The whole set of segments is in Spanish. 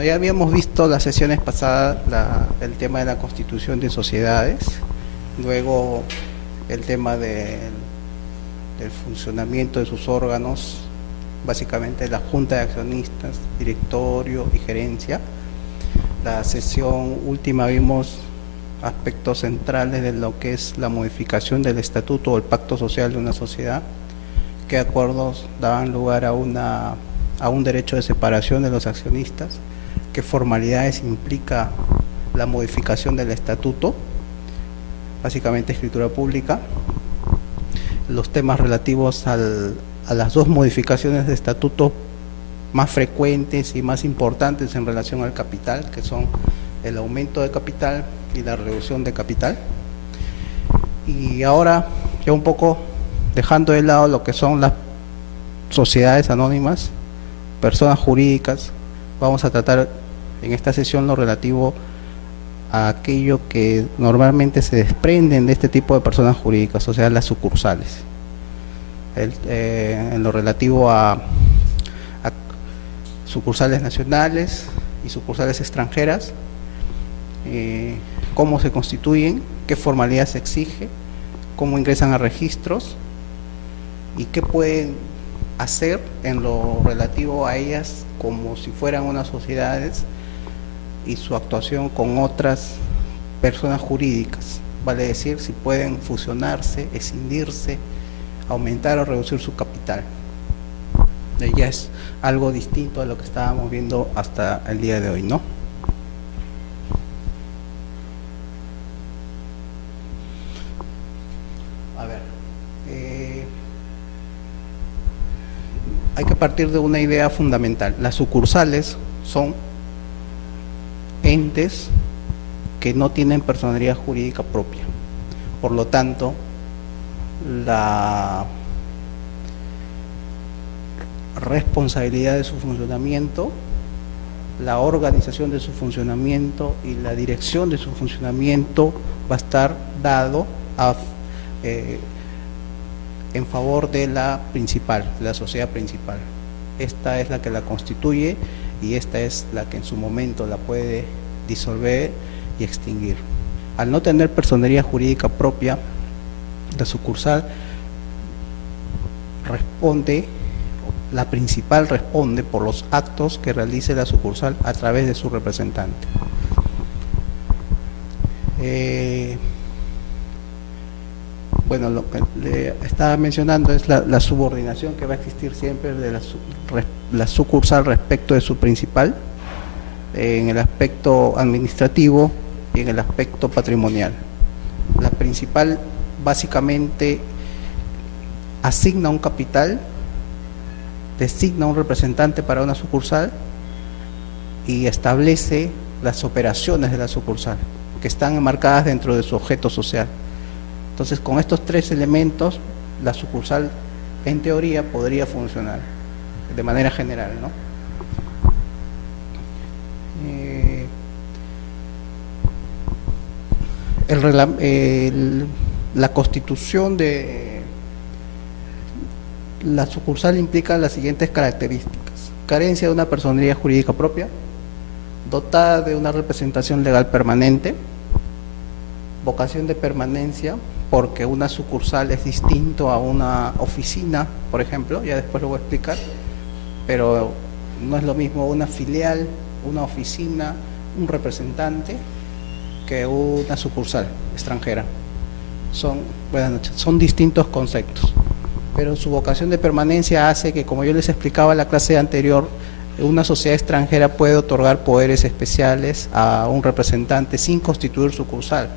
Ya habíamos visto las sesiones pasadas el tema de la constitución de sociedades, luego el tema del funcionamiento de sus órganos, básicamente la junta de accionistas, directorio y gerencia. La sesión última vimos aspectos centrales de lo que es la modificación del estatuto o el pacto social de una sociedad, qué acuerdos daban lugar a un derecho de separación de los accionistas, qué formalidades implica la modificación del estatuto, básicamente escritura pública, los temas relativos a las dos modificaciones de estatuto más frecuentes y más importantes en relación al capital, que son el aumento de capital y la reducción de capital. Y ahora, ya un poco dejando de lado lo que son las sociedades anónimas, personas jurídicas, vamos a tratar en esta sesión lo relativo a aquello que normalmente se desprenden de este tipo de personas jurídicas, o sea, las sucursales. En lo relativo a sucursales nacionales y sucursales extranjeras, cómo se constituyen, qué formalidad se exige, cómo ingresan a registros y qué pueden hacer en lo relativo a ellas como si fueran unas sociedades y su actuación con otras personas jurídicas, vale decir si pueden fusionarse, escindirse, aumentar o reducir su capital. Ya es algo distinto a lo que estábamos viendo hasta el día de hoy, ¿no? A ver, hay que partir de una idea fundamental. Las sucursales son entes que no tienen personalidad jurídica propia. Por lo tanto, la responsabilidad de su funcionamiento, la organización de su funcionamiento y la dirección de su funcionamiento va a estar dado en favor de la principal, de la sociedad principal. Esta es la que la constituye y esta es la que en su momento la puede disolver y extinguir. Al no tener personería jurídica propia, la sucursal la principal responde por los actos que realice la sucursal a través de su representante. Bueno, lo que le estaba mencionando es la subordinación que va a existir siempre de la sucursal respecto de su principal, en el aspecto administrativo y en el aspecto patrimonial. La principal básicamente asigna un capital, designa un representante para una sucursal y establece las operaciones de la sucursal, que están enmarcadas dentro de su objeto social. Entonces, con estos tres elementos, la sucursal, en teoría, podría funcionar de manera general, ¿no? La constitución de la sucursal implica las siguientes características: carencia de una personería jurídica propia, dotada de una representación legal permanente, vocación de permanencia, porque una sucursal es distinto a una oficina, por ejemplo, ya después lo voy a explicar, pero no es lo mismo una filial, una oficina, un representante, que una sucursal extranjera. Buenas noches, son distintos conceptos, pero su vocación de permanencia hace que, como yo les explicaba en la clase anterior, una sociedad extranjera puede otorgar poderes especiales a un representante sin constituir sucursal.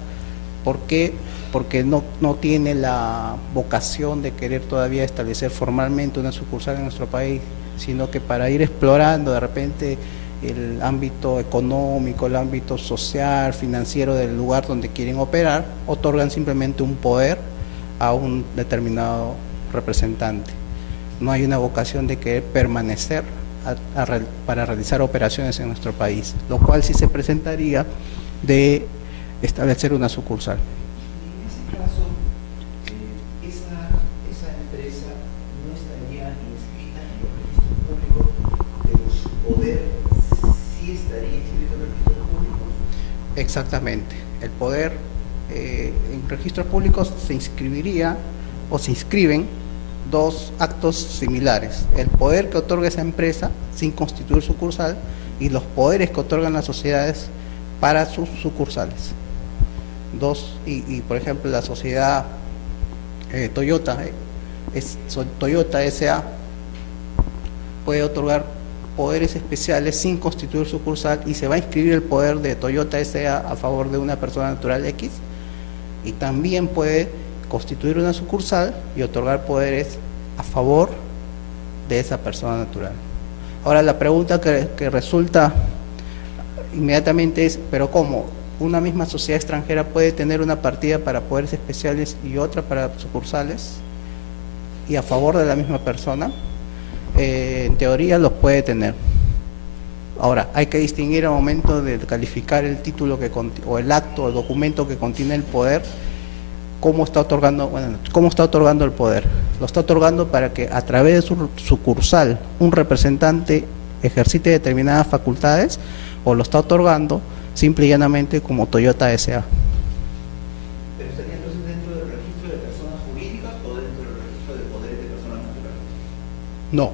¿Por qué? Porque no tiene la vocación de querer todavía establecer formalmente una sucursal en nuestro país, sino que para ir explorando de repente el ámbito económico, el ámbito social, financiero del lugar donde quieren operar, otorgan simplemente un poder a un determinado representante. No hay una vocación de querer permanecer para realizar operaciones en nuestro país, lo cual sí se presentaría de establecer una sucursal. En ese caso, esa empresa no estaría inscrita en el registro público, pero su poder sí estaría quedaría inscrito en registros públicos. Exactamente. El poder en registros públicos se inscribiría o se inscriben dos actos similares: el poder que otorga esa empresa sin constituir sucursal y los poderes que otorgan las sociedades para sus sucursales. Por ejemplo, la sociedad Toyota, Toyota S.A. puede otorgar poderes especiales sin constituir sucursal, y se va a inscribir el poder de Toyota S.A. a favor de una persona natural X, y también puede constituir una sucursal y otorgar poderes a favor de esa persona natural. Ahora, la pregunta que resulta inmediatamente es: ¿pero cómo? ¿Una misma sociedad extranjera puede tener una partida para poderes especiales y otra para sucursales y a favor de la misma persona? En teoría los puede tener. Ahora, hay que distinguir al momento de calificar el título o el acto o documento que contiene el poder, cómo está otorgando el poder. Lo está otorgando para que a través de su sucursal un representante ejercite determinadas facultades, o lo está otorgando simple y llanamente como Toyota S.A. ¿Pero estaría entonces dentro del registro de personas jurídicas o dentro del registro de poderes de personas naturales? No,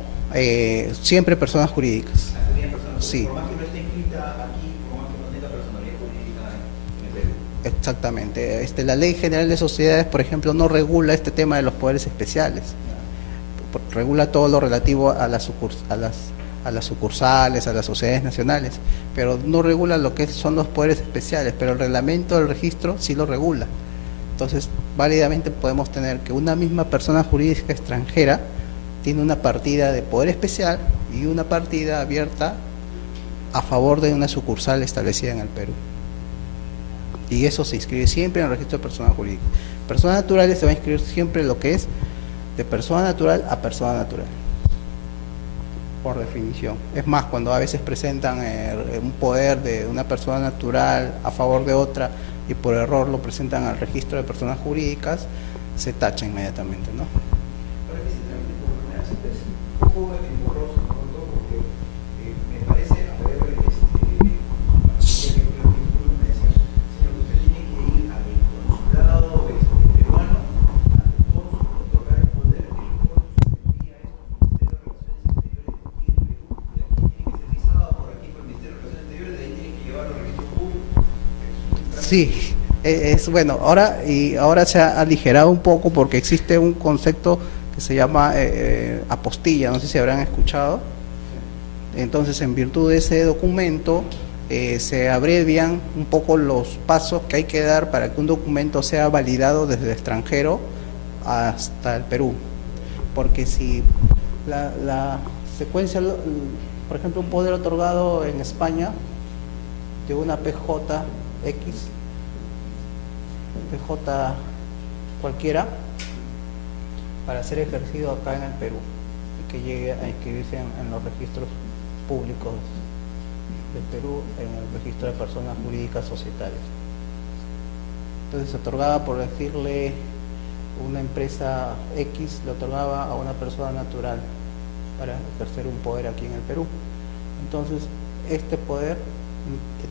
siempre personas jurídicas. Serían personas Sí. Por más que no esté inscrita aquí, por más que no tenga personalidad jurídica en el Perú. Exactamente. La Ley General de Sociedades, por ejemplo, no regula este tema de los poderes especiales. Regula todo lo relativo a las sucursales, a las sociedades nacionales, pero no regula lo que son los poderes especiales, pero el reglamento del registro sí lo regula. Entonces, válidamente podemos tener que una misma persona jurídica extranjera tiene una partida de poder especial y una partida abierta a favor de una sucursal establecida en el Perú. Y eso se inscribe siempre en el registro de personas jurídicas. Personas naturales se va a inscribir siempre lo que es de persona natural a persona natural, por definición. Es más, cuando a veces presentan un poder de una persona natural a favor de otra y por error lo presentan al registro de personas jurídicas, se tacha inmediatamente, ¿no? Ahora que se tramite por lo general siempre es un poco engorroso, ¿no? Porque me parece haber, señor, usted tiene que ir al consulado peruano, ante el cónsul, otorgar el poder, el cónsul envía esto al Ministerio de Relaciones Exteriores de aquí en Perú, y aquí tiene que ser visado por aquí por el Ministerio de Relaciones Exteriores, de ahí tiene que llevarlo al registro público. Sí, es bueno. Ahora se ha aligerado un poco porque existe un concepto que se llama apostilla, no sé si habrán escuchado. Entonces, en virtud de ese documento, se abrevian un poco los pasos que hay que dar para que un documento sea validado desde el extranjero hasta el Perú. Porque si la secuencia, por ejemplo, un poder otorgado en España de una PJ X, PJ cualquiera, para ser ejercido acá en el Perú y que llegue a inscribirse en los registros públicos del Perú, en el registro de personas jurídicas societarias. Entonces se otorgaba, por decirle, una empresa X le otorgaba a una persona natural para ejercer un poder aquí en el Perú. Entonces este poder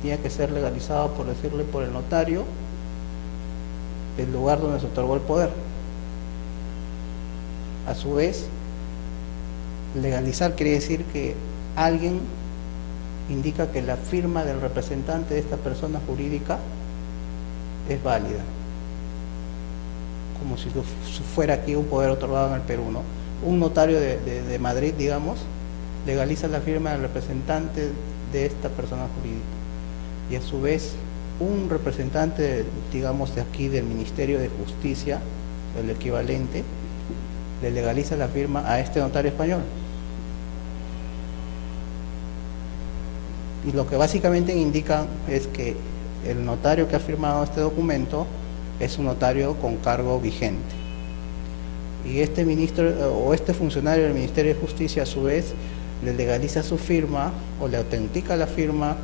tenía que ser legalizado, por decirle, por el notario del lugar donde se otorgó el poder. A su vez, legalizar quiere decir que alguien indica que la firma del representante de esta persona jurídica es válida, como si fuera aquí un poder otorgado en el Perú, ¿no? Un notario de Madrid, digamos, legaliza la firma del representante de esta persona jurídica, y a su vez un representante, digamos, de aquí del Ministerio de Justicia, el equivalente, le legaliza la firma a este notario español. Y lo que básicamente indican es que el notario que ha firmado este documento es un notario con cargo vigente. Y este ministro o este funcionario del Ministerio de Justicia, a su vez, le legaliza su firma o le autentica la firma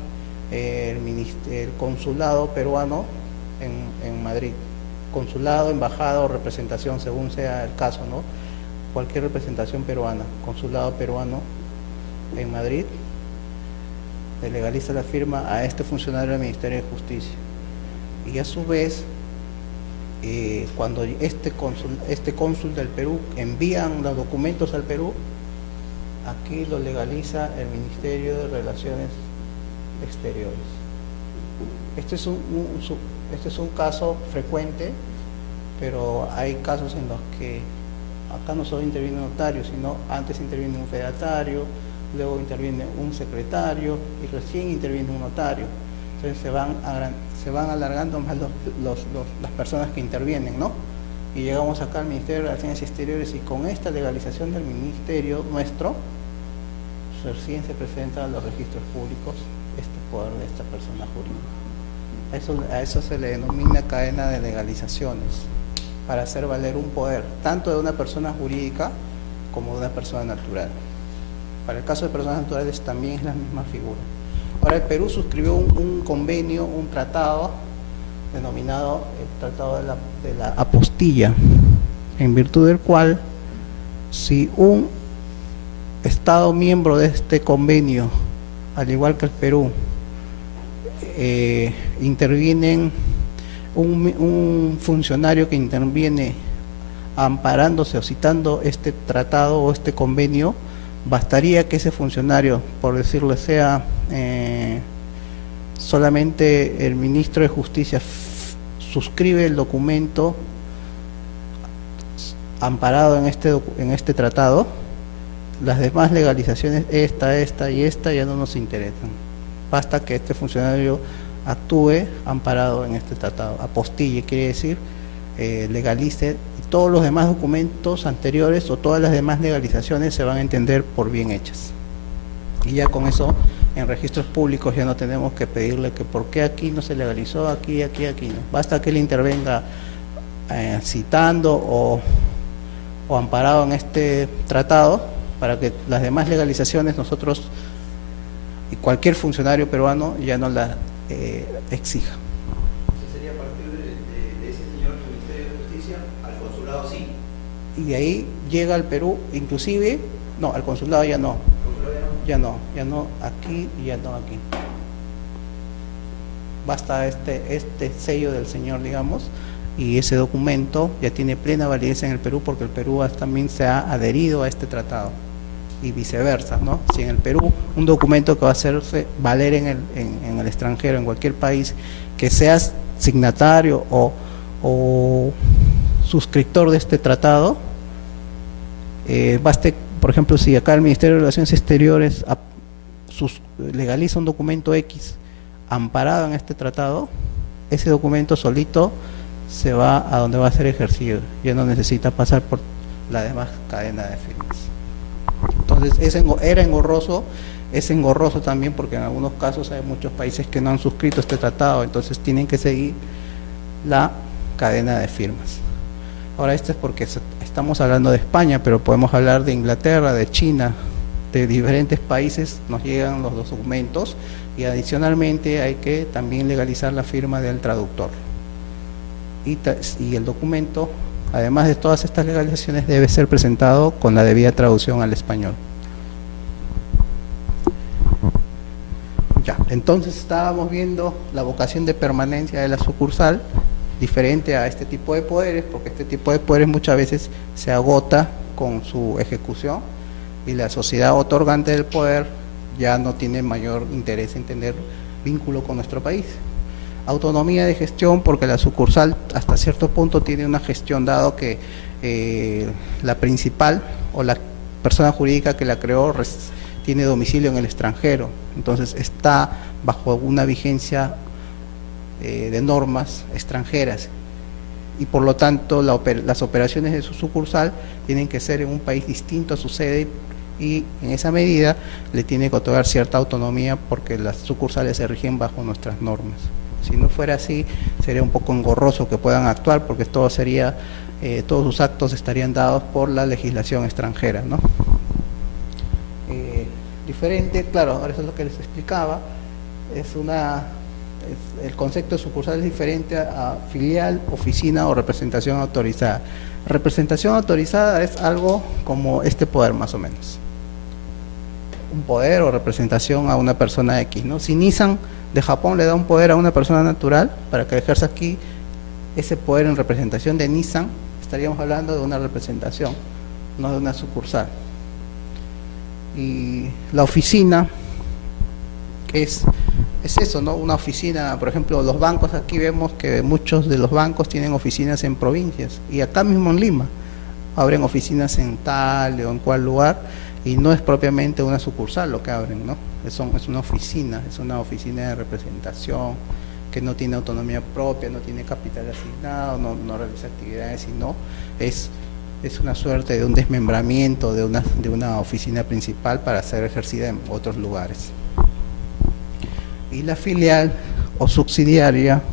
el consulado peruano en Madrid. Consulado, embajada o representación, según sea el caso, ¿no? Cualquier representación peruana, consulado peruano en Madrid, le legaliza la firma a este funcionario del Ministerio de Justicia. Y a su vez, cuando este cónsul del Perú envían los documentos al Perú, aquí lo legaliza el Ministerio de Relaciones Exteriores. Este es un caso frecuente, pero hay casos en los que acá no solo interviene un notario, sino antes interviene un fedatario, luego interviene un secretario y recién interviene un notario. Entonces se van alargando más las personas que intervienen, ¿no? Y llegamos acá al Ministerio de Relaciones Exteriores y con esta legalización del ministerio nuestro, recién se presenta a los registros públicos este poder de esta persona jurídica. A eso se le denomina cadena de legalizaciones, para hacer valer un poder, tanto de una persona jurídica como de una persona natural. Para el caso de personas naturales también es la misma figura. Ahora, el Perú suscribió un convenio, un tratado, denominado el Tratado de la Apostilla, en virtud del cual, si un Estado miembro de este convenio, al igual que el Perú, intervienen un funcionario que interviene amparándose o citando este tratado o este convenio, bastaría que ese funcionario, por decirlo, sea solamente el ministro de Justicia suscribe el documento amparado en este tratado, las demás legalizaciones, esta y esta, ya no nos interesan. Basta que este funcionario actúe amparado en este tratado. Apostille quiere decir legalice, y todos los demás documentos anteriores o todas las demás legalizaciones se van a entender por bien hechas. Y ya con eso, en registros públicos ya no tenemos que pedirle que por qué aquí no se legalizó, aquí no. Basta que él intervenga citando o amparado en este tratado, para que las demás legalizaciones nosotros y cualquier funcionario peruano ya no las exija. Eso sería a partir de ese señor del Ministerio de Justicia al consulado, sí. Y de ahí llega al Perú, inclusive, no, al consulado ya no. Ya no, aquí y ya no aquí. Basta este sello del señor, digamos, y ese documento ya tiene plena validez en el Perú, porque el Perú también se ha adherido a este tratado. Y viceversa, ¿no? Si en el Perú un documento que va a hacerse valer en el extranjero, en cualquier país, que seas signatario o suscriptor de este tratado, baste, por ejemplo, si acá el Ministerio de Relaciones Exteriores legaliza un documento X amparado en este tratado, ese documento solito se va a donde va a ser ejercido, ya no necesita pasar por la demás cadena de firmas. Entonces es engorroso también, porque en algunos casos hay muchos países que no han suscrito este tratado, entonces tienen que seguir la cadena de firmas. Ahora, esto es porque estamos hablando de España, pero podemos hablar de Inglaterra, de China, de diferentes países. Nos llegan los documentos y adicionalmente hay que también legalizar la firma del traductor. Y el documento, además de todas estas legalizaciones, debe ser presentado con la debida traducción al español. Ya, entonces estábamos viendo la vocación de permanencia de la sucursal, diferente a este tipo de poderes, porque este tipo de poderes muchas veces se agota con su ejecución y la sociedad otorgante del poder ya no tiene mayor interés en tener vínculo con nuestro país. Autonomía de gestión, porque la sucursal hasta cierto punto tiene una gestión, dado que la principal o la persona jurídica que la creó tiene domicilio en el extranjero, entonces está bajo una vigencia de normas extranjeras y por lo tanto las operaciones de su sucursal tienen que ser en un país distinto a su sede, y en esa medida le tiene que otorgar cierta autonomía, porque las sucursales se rigen bajo nuestras normas. Si no fuera así, sería un poco engorroso que puedan actuar, porque todos sus actos estarían dados por la legislación extranjera, ¿no? Diferente, claro, ahora eso es lo que les explicaba, el concepto de sucursal es diferente a filial, oficina o representación autorizada. Representación autorizada es algo como este poder, más o menos. un poder o representación a una persona X, ¿no? Si Nissan de Japón le da un poder a una persona natural para que ejerza aquí ese poder en representación de Nissan, estaríamos hablando de una representación, no de una sucursal. Y la oficina es eso, ¿no? Una oficina, por ejemplo, los bancos, aquí vemos que muchos de los bancos tienen oficinas en provincias, y acá mismo en Lima abren oficinas en tal o en cual lugar, y no es propiamente una sucursal lo que abren, ¿no? Es una oficina de representación que no tiene autonomía propia, no tiene capital asignado, no realiza actividades, sino es una suerte de un desmembramiento de una oficina principal para ser ejercida en otros lugares. Y la filial o subsidiaria,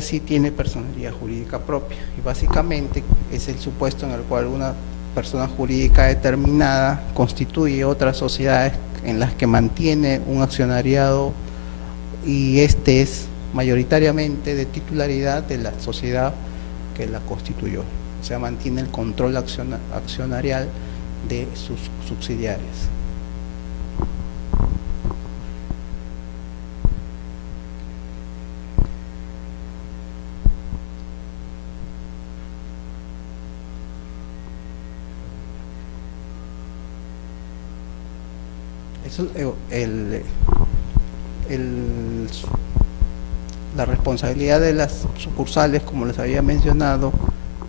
sí tiene personalidad jurídica propia, y básicamente es el supuesto en el cual una persona jurídica determinada constituye otras sociedades en las que mantiene un accionariado, y este es mayoritariamente de titularidad de la sociedad que la constituyó, o sea, mantiene el control accionarial de sus subsidiarias. Eso, la responsabilidad de las sucursales, como les había mencionado,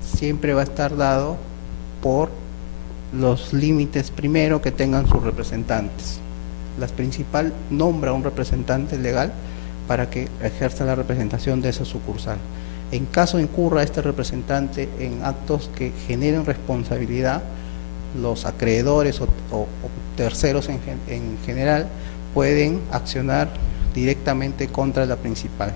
siempre va a estar dado por los límites primero que tengan sus representantes. La principal nombra un representante legal para que ejerza la representación de esa sucursal. En caso incurra este representante en actos que generen responsabilidad, los acreedores o terceros en general pueden accionar directamente contra la principal.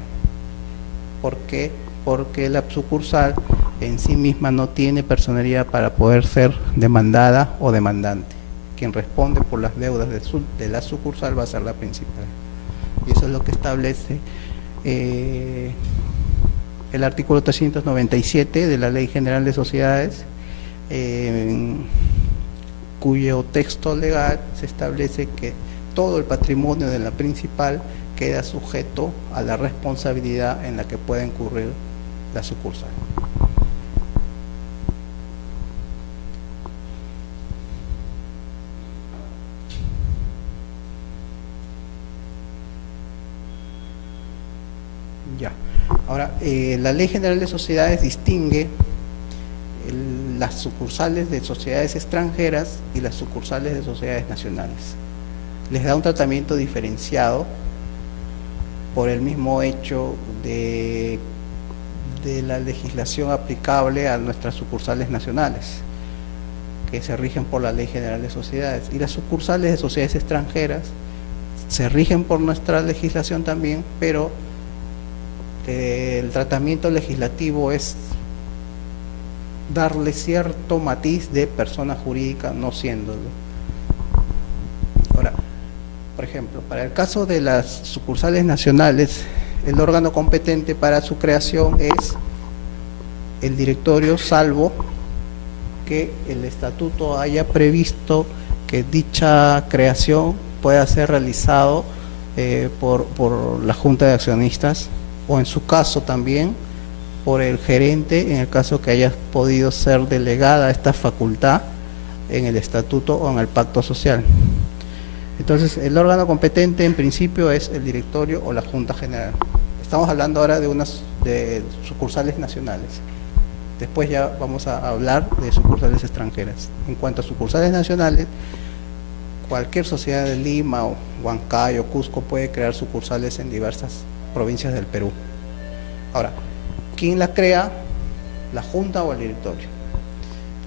¿Por qué? Porque la sucursal en sí misma no tiene personería para poder ser demandada o demandante. Quien responde por las deudas de la sucursal va a ser la principal. Y eso es lo que establece el artículo 397 de la Ley General de Sociedades, cuyo texto legal se establece que todo el patrimonio de la principal queda sujeto a la responsabilidad en la que pueda incurrir la sucursal. Ya. Ahora, la Ley General de Sociedades distingue las sucursales de sociedades extranjeras y las sucursales de sociedades nacionales. Les da un tratamiento diferenciado por el mismo hecho de la legislación aplicable a nuestras sucursales nacionales, que se rigen por la Ley General de Sociedades, y las sucursales de sociedades extranjeras se rigen por nuestra legislación también, pero el tratamiento legislativo es darle cierto matiz de persona jurídica no siéndolo. Ahora, por ejemplo, para el caso de las sucursales nacionales, el órgano competente para su creación es el directorio, salvo que el estatuto haya previsto que dicha creación pueda ser realizado por la Junta de Accionistas, o en su caso también por el gerente, en el caso que haya podido ser delegada esta facultad en el estatuto o en el pacto social. Entonces, el órgano competente en principio es el directorio o la Junta General. Estamos hablando ahora de sucursales nacionales. Después ya vamos a hablar de sucursales extranjeras. En cuanto a sucursales nacionales, cualquier sociedad de Lima o Huancayo, Cusco puede crear sucursales en diversas provincias del Perú. Ahora, ¿quién la crea? ¿La Junta o el directorio?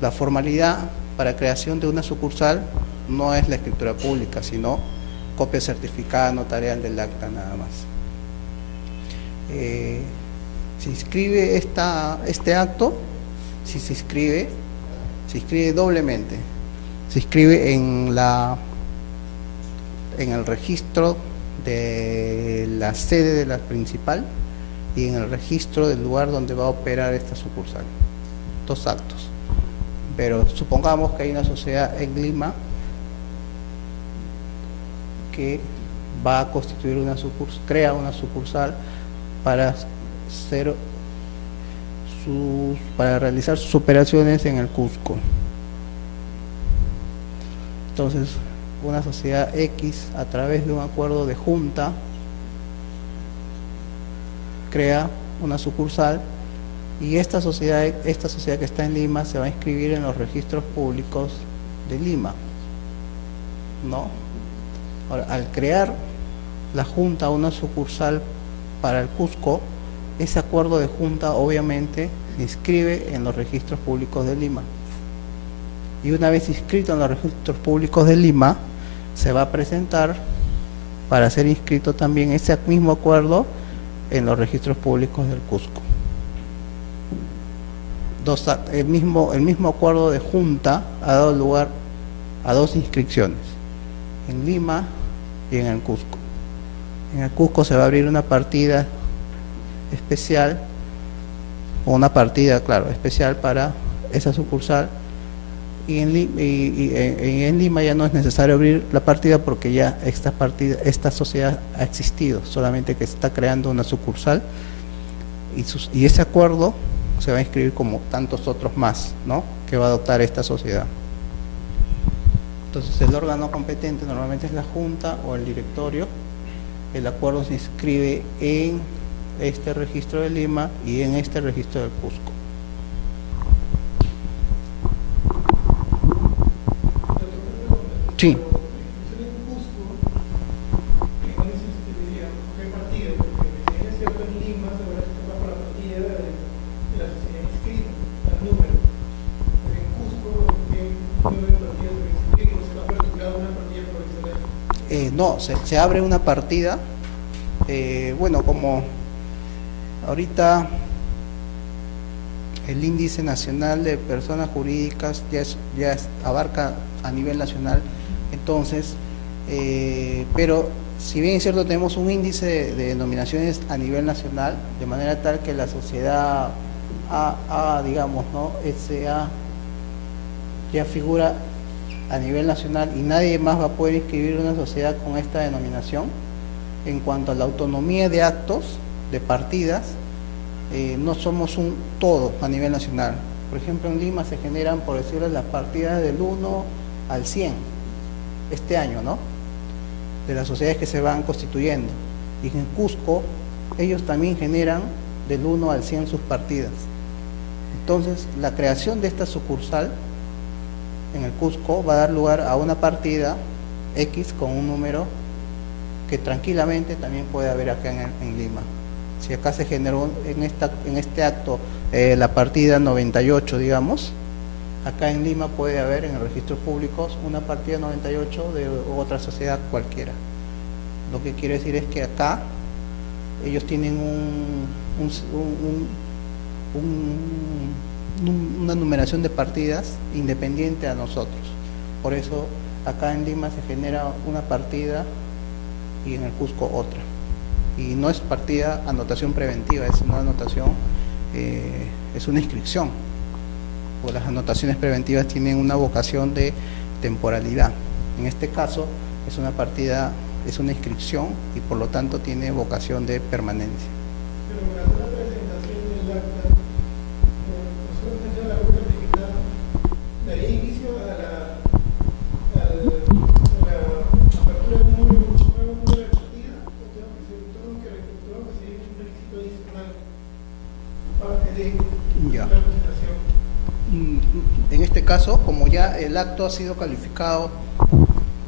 La formalidad para creación de una sucursal no es la escritura pública, sino copia certificada notarial del acta nada más. Se inscribe este acto, si se inscribe doblemente. Se inscribe en el registro de la sede de la principal y en el registro del lugar donde va a operar esta sucursal. Dos actos. Pero supongamos que hay una sociedad en Lima que va a constituir una sucursal, crea una sucursal para para realizar sus operaciones en el Cusco. Entonces, una sociedad X, a través de un acuerdo de junta, crea una sucursal, y esta sociedad que está en Lima se va a inscribir en los registros públicos de Lima, ¿no? Ahora, al crear la junta una sucursal para el Cusco, ese acuerdo de junta obviamente se inscribe en los registros públicos de Lima. Y una vez inscrito en los registros públicos de Lima, se va a presentar para ser inscrito también ese mismo acuerdo en los registros públicos del Cusco. El mismo acuerdo de junta ha dado lugar a dos inscripciones, en Lima y en el Cusco. En el Cusco se va a abrir una partida especial, o una partida, claro, especial para esa sucursal, y en Lima ya no es necesario abrir la partida porque ya esta sociedad ha existido, solamente que se está creando una sucursal, y ese acuerdo se va a inscribir como tantos otros más, ¿no?, que va a adoptar esta sociedad. Entonces el órgano competente normalmente es la junta o el directorio. El acuerdo se inscribe en este registro de Lima y en este registro del Cusco. Sí. No, se abre una partida, bueno, como ahorita el índice nacional de personas jurídicas ya abarca a nivel nacional, entonces, pero si bien es cierto tenemos un índice de denominaciones a nivel nacional, de manera tal que la sociedad digamos, ¿no?, SA ya figura a nivel nacional y nadie más va a poder inscribir una sociedad con esta denominación. En cuanto a la autonomía de actos, de partidas, no somos un todo a nivel nacional. Por ejemplo, en Lima se generan, por decirlo, las partidas del 1 al 100 este año, ¿no?, de las sociedades que se van constituyendo. Y en Cusco, ellos también generan del 1 al 100 sus partidas. Entonces, la creación de esta sucursal en el Cusco va a dar lugar a una partida X con un número que tranquilamente también puede haber acá en Lima. Si acá se generó en este acto la partida 98, digamos, acá en Lima puede haber en el registro públicos una partida 98 de otra sociedad cualquiera. Lo que quiere decir es que acá ellos tienen una numeración de partidas independiente a nosotros. Por eso acá en Lima se genera una partida y en el Cusco otra. Y no es partida anotación preventiva, es una anotación, es una inscripción. Porque las anotaciones preventivas tienen una vocación de temporalidad. En este caso es una partida, es una inscripción y por lo tanto tiene vocación de permanencia. Ya. En este caso, como ya el acto ha sido calificado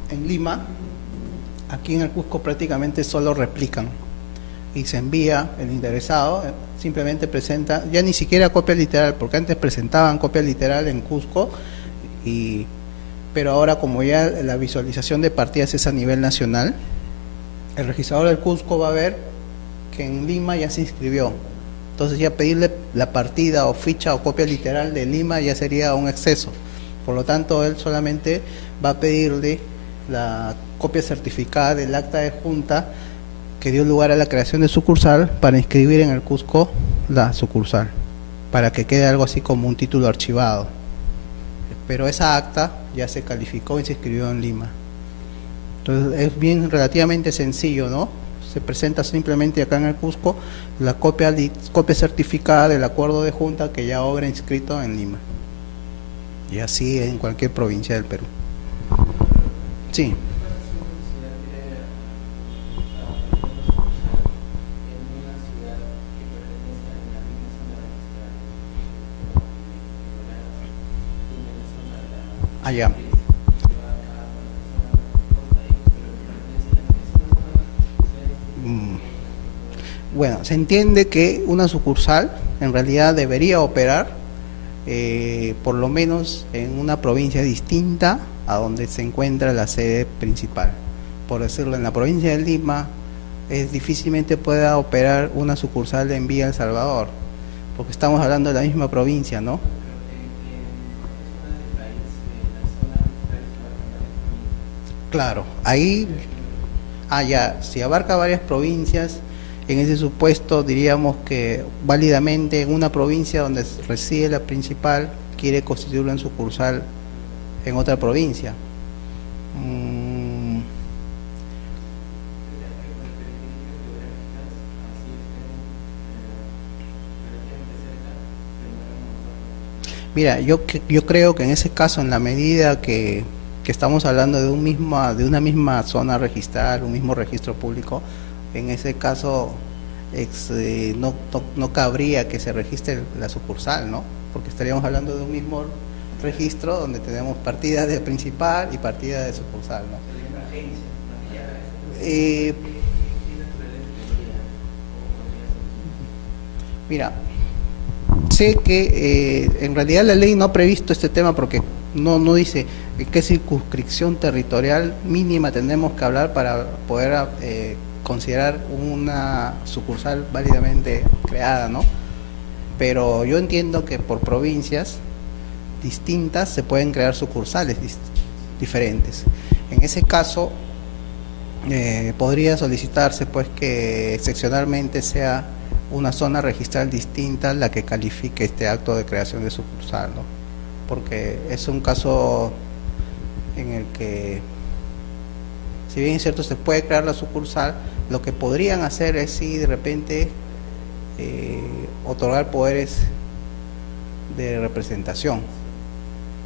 en Lima, aquí en el Cusco prácticamente solo replican y se envía el interesado, simplemente presenta, ya ni siquiera copia literal, porque antes presentaban copia literal en Cusco, pero ahora como ya la visualización de partidas es a nivel nacional, el registrador del Cusco va a ver que en Lima ya se inscribió. Entonces ya pedirle la partida o ficha o copia literal de Lima ya sería un exceso. Por lo tanto, él solamente va a pedirle la copia certificada del acta de junta que dio lugar a la creación de sucursal para inscribir en el Cusco la sucursal, para que quede algo así como un título archivado. pero esa acta ya se calificó y se escribió en Lima. Entonces es bien relativamente sencillo, ¿no? Se presenta simplemente acá en el Cusco la copia certificada del acuerdo de junta que ya obra inscrito en Lima. Y así en cualquier provincia del Perú. Sí. Allá. Bueno, se entiende que una sucursal en realidad debería operar por lo menos en una provincia distinta a donde se encuentra la sede principal. Por decirlo, en la provincia de Lima difícilmente pueda operar una sucursal en Villa El Salvador, porque estamos hablando de la misma provincia, ¿no? Claro, ahí, ya, si abarca varias provincias, en ese supuesto diríamos que válidamente en una provincia donde reside la principal quiere constituirlo en sucursal en otra provincia. Mira, yo creo que en ese caso, en la medida que estamos hablando de una misma zona registral, un mismo registro público, en ese caso no cabría que se registre la sucursal, ¿no? Porque estaríamos hablando de un mismo registro donde tenemos partida de principal y partida de sucursal, ¿no? Mira, sé que en realidad la ley no ha previsto este tema porque no dice qué circunscripción territorial mínima tenemos que hablar para poder considerar una sucursal válidamente creada, ¿no? Pero yo entiendo que por provincias distintas se pueden crear sucursales diferentes. En ese caso podría solicitarse pues que excepcionalmente sea una zona registral distinta la que califique este acto de creación de sucursal, ¿no? Porque es un caso en el que, si bien es cierto, se puede crear la sucursal, lo que podrían hacer es, si de repente, otorgar poderes de representación,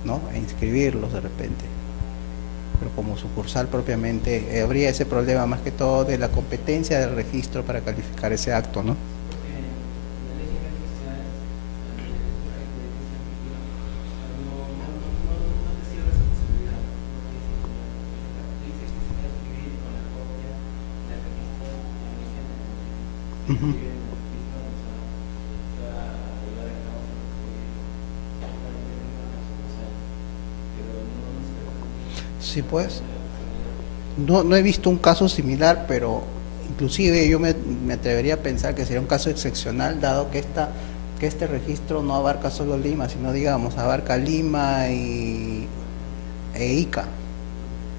¿no? E inscribirlos de repente. Pero como sucursal propiamente, habría ese problema más que todo de la competencia del registro para calificar ese acto, ¿no? Uh-huh. Sí, pues. No he visto un caso similar, pero inclusive yo me atrevería a pensar que sería un caso excepcional, dado que este registro no abarca solo Lima, sino, digamos, abarca Lima e Ica.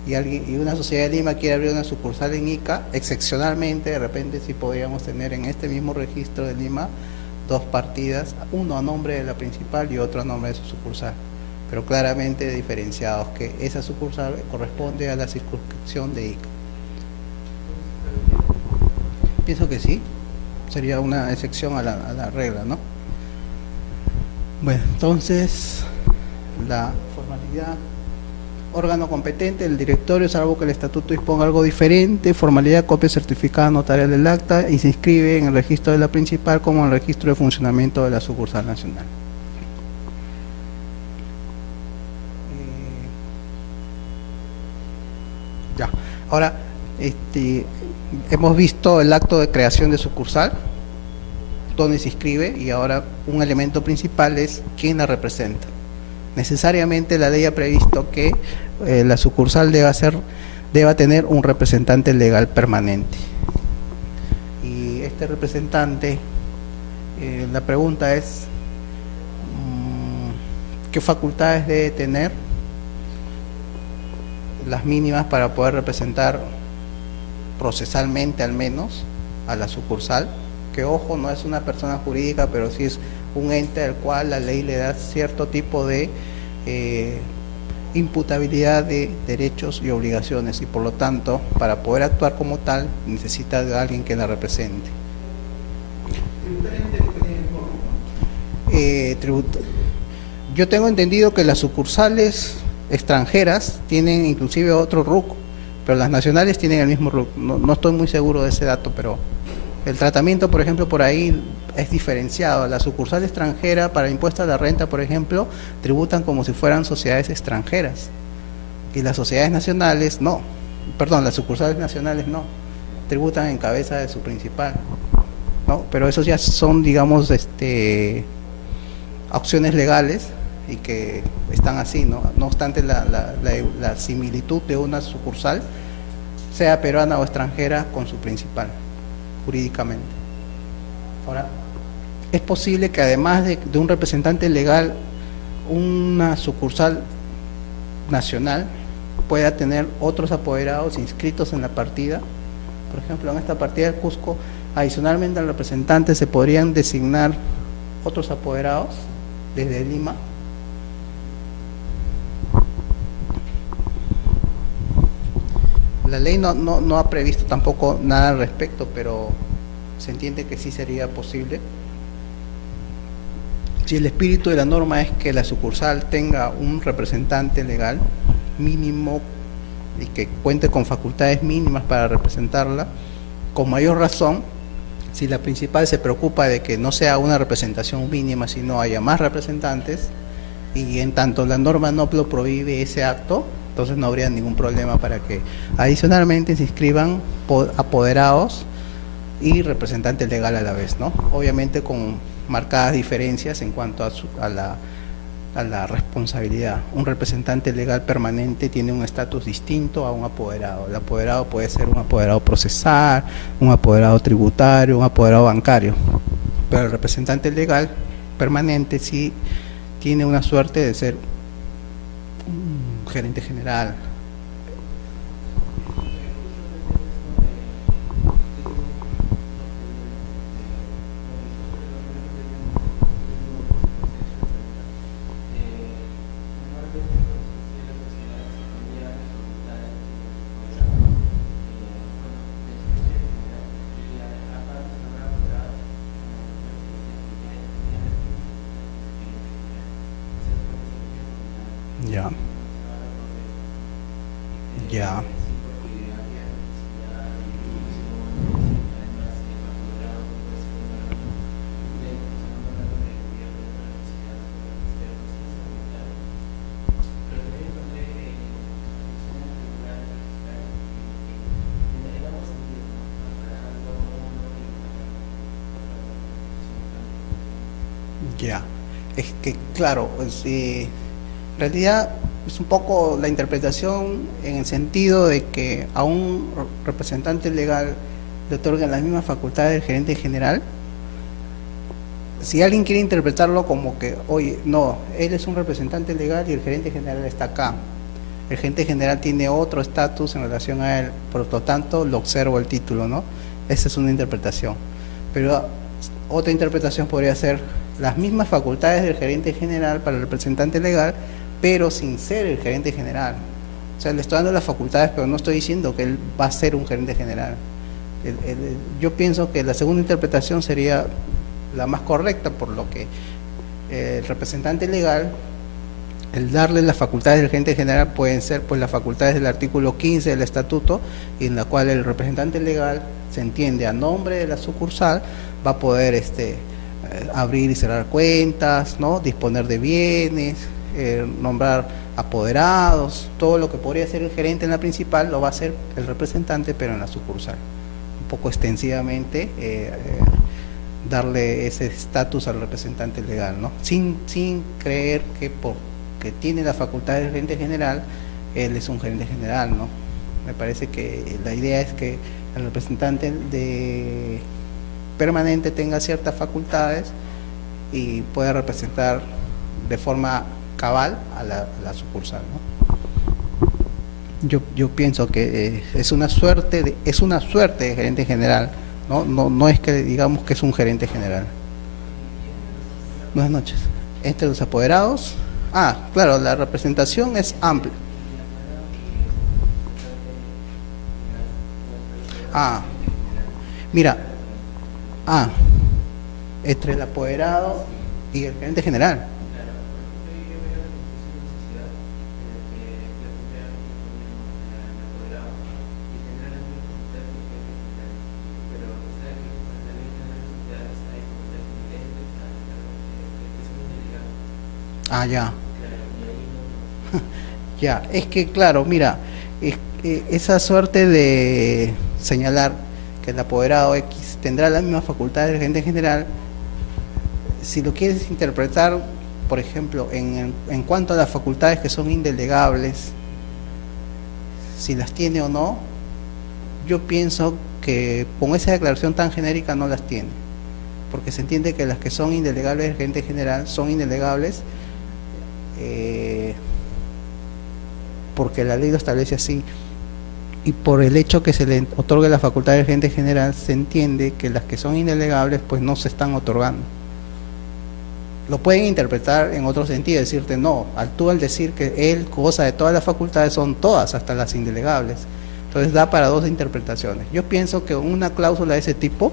Y una sociedad de Lima quiere abrir una sucursal en Ica, excepcionalmente, de repente sí podríamos tener en este mismo registro de Lima dos partidas, uno a nombre de la principal y otro a nombre de su sucursal, pero claramente diferenciados, que esa sucursal corresponde a la circunscripción de Ica. Pienso que sí, sería una excepción a la regla, ¿no? Bueno, entonces, la formalidad: órgano competente, el directorio, salvo que el estatuto disponga algo diferente; formalidad: copia certificada notarial del acta y se inscribe en el registro de la principal como en el registro de funcionamiento de la sucursal nacional. Ya, ahora hemos visto el acto de creación de sucursal, donde se inscribe, y ahora un elemento principal es quién la representa. Necesariamente la ley ha previsto que la sucursal deba tener un representante legal permanente. Y este representante, la pregunta es, ¿qué facultades debe tener? Las mínimas para poder representar procesalmente, al menos, a la sucursal, que, ojo, no es una persona jurídica, pero sí es un ente al cual la ley le da cierto tipo de imputabilidad de derechos y obligaciones, y por lo tanto, para poder actuar como tal, necesita de alguien que la represente. Yo tengo entendido que las sucursales extranjeras tienen inclusive otro RUC, pero las nacionales tienen el mismo RUC. No estoy muy seguro de ese dato, pero el tratamiento, por ejemplo, por ahí es diferenciado. La sucursal extranjera para impuesto a la renta, por ejemplo, tributan como si fueran sociedades extranjeras, y las sociedades nacionales no, perdón, las sucursales nacionales no, tributan en cabeza de su principal, ¿no? Pero esos ya son, digamos, opciones legales y que están así, ¿no? No obstante, la similitud de una sucursal, sea peruana o extranjera, con su principal, jurídicamente. Ahora, es posible que además de un representante legal, una sucursal nacional pueda tener otros apoderados inscritos en la partida. Por ejemplo, en esta partida del Cusco, adicionalmente al representante se podrían designar otros apoderados desde Lima. La ley no ha previsto tampoco nada al respecto, pero se entiende que sí sería posible. Si el espíritu de la norma es que la sucursal tenga un representante legal mínimo y que cuente con facultades mínimas para representarla, con mayor razón, si la principal se preocupa de que no sea una representación mínima, sino haya más representantes, y en tanto la norma no lo prohíbe ese acto, entonces no habría ningún problema para que adicionalmente se inscriban apoderados y representante legal a la vez, ¿no? Obviamente con marcadas diferencias en cuanto a la responsabilidad. Un representante legal permanente tiene un estatus distinto a un apoderado. El apoderado puede ser un apoderado procesal, un apoderado tributario, un apoderado bancario, pero el representante legal permanente sí tiene una suerte de ser un gerente general. Ya. Ya. Ya. Es que, claro, pues, en realidad es un poco la interpretación en el sentido de que a un representante legal le otorgan las mismas facultades del gerente general. Si alguien quiere interpretarlo como que, oye, no, él es un representante legal y el gerente general está acá, el gerente general tiene otro estatus en relación a él, por lo tanto lo observo el título, ¿no? Esa es una interpretación. Pero otra interpretación podría ser las mismas facultades del gerente general para el representante legal, pero sin ser el gerente general. O sea, le estoy dando las facultades, pero no estoy diciendo que él va a ser un gerente general. Yo pienso que la segunda interpretación sería la más correcta, por lo que el representante legal, el darle las facultades del gerente general pueden ser pues las facultades del artículo 15 del estatuto, y en la cual el representante legal, se entiende, a nombre de la sucursal, va a poder abrir y cerrar cuentas, ¿no? Disponer de bienes, nombrar apoderados, todo lo que podría hacer el gerente en la principal lo va a hacer el representante, pero en la sucursal. Un poco extensivamente darle ese estatus al representante legal, ¿no? Sin creer que porque tiene la facultad del gerente general, él es un gerente general, ¿no? Me parece que la idea es que el representante permanente tenga ciertas facultades y pueda representar de forma cabal a la sucursal, ¿no? Yo pienso que es una suerte de gerente general, no es que digamos que es un gerente general. Buenas noches. Entre los apoderados Claro, la representación es amplia. Ah, mira, entre el apoderado y el gerente general. Ya. Ya, es que claro, mira, esa suerte de señalar que el apoderado X tendrá la misma facultad del gerente general, si lo quieres interpretar, por ejemplo, en cuanto a las facultades que son indelegables, si las tiene o no, yo pienso que con esa declaración tan genérica no las tiene, porque se entiende que las que son indelegables del gerente general son indelegables porque la ley lo establece así, y por el hecho que se le otorgue la facultad del gerente general, se entiende que las que son indelegables pues no se están otorgando. Lo pueden interpretar en otro sentido, decirte no, tú al decir que él goza de todas las facultades, son todas, hasta las indelegables. Entonces da para dos interpretaciones. Yo pienso que una cláusula de ese tipo,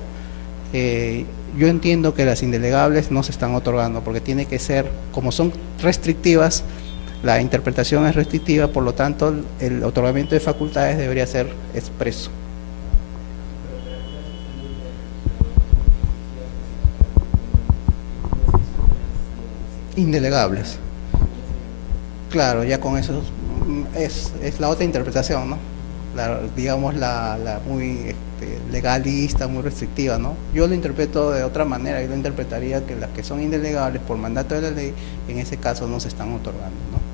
yo entiendo que las indelegables no se están otorgando, porque tiene que ser, como son restrictivas, la interpretación es restrictiva, por lo tanto el otorgamiento de facultades debería ser expreso. Indelegables. Claro, ya con eso es la otra interpretación, ¿no? Digamos la muy legalista, muy restrictiva, ¿no? Yo lo interpreto de otra manera, yo lo interpretaría que las que son indelegables por mandato de la ley, en ese caso no se están otorgando, ¿no?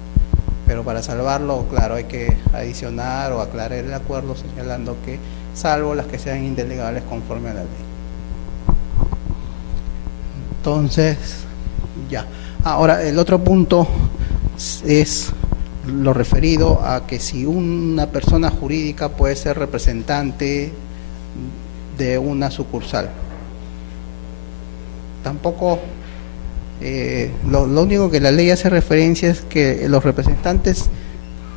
Pero para salvarlo, claro, hay que adicionar o aclarar el acuerdo señalando que salvo las que sean indelegables conforme a la ley. Entonces, ya. Ahora, el otro punto es lo referido a que si una persona jurídica puede ser representante de una sucursal. Tampoco, lo único que la ley hace referencia es que los representantes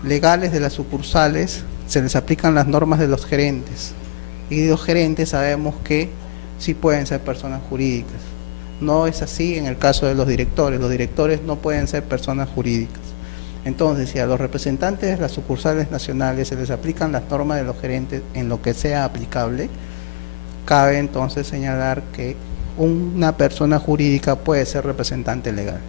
legales de las sucursales se les aplican las normas de los gerentes, y los gerentes sabemos que sí pueden ser personas jurídicas. No es así en el caso de los directores no pueden ser personas jurídicas. Entonces, si a los representantes de las sucursales nacionales se les aplican las normas de los gerentes en lo que sea aplicable, cabe entonces señalar que una persona jurídica puede ser representante legal.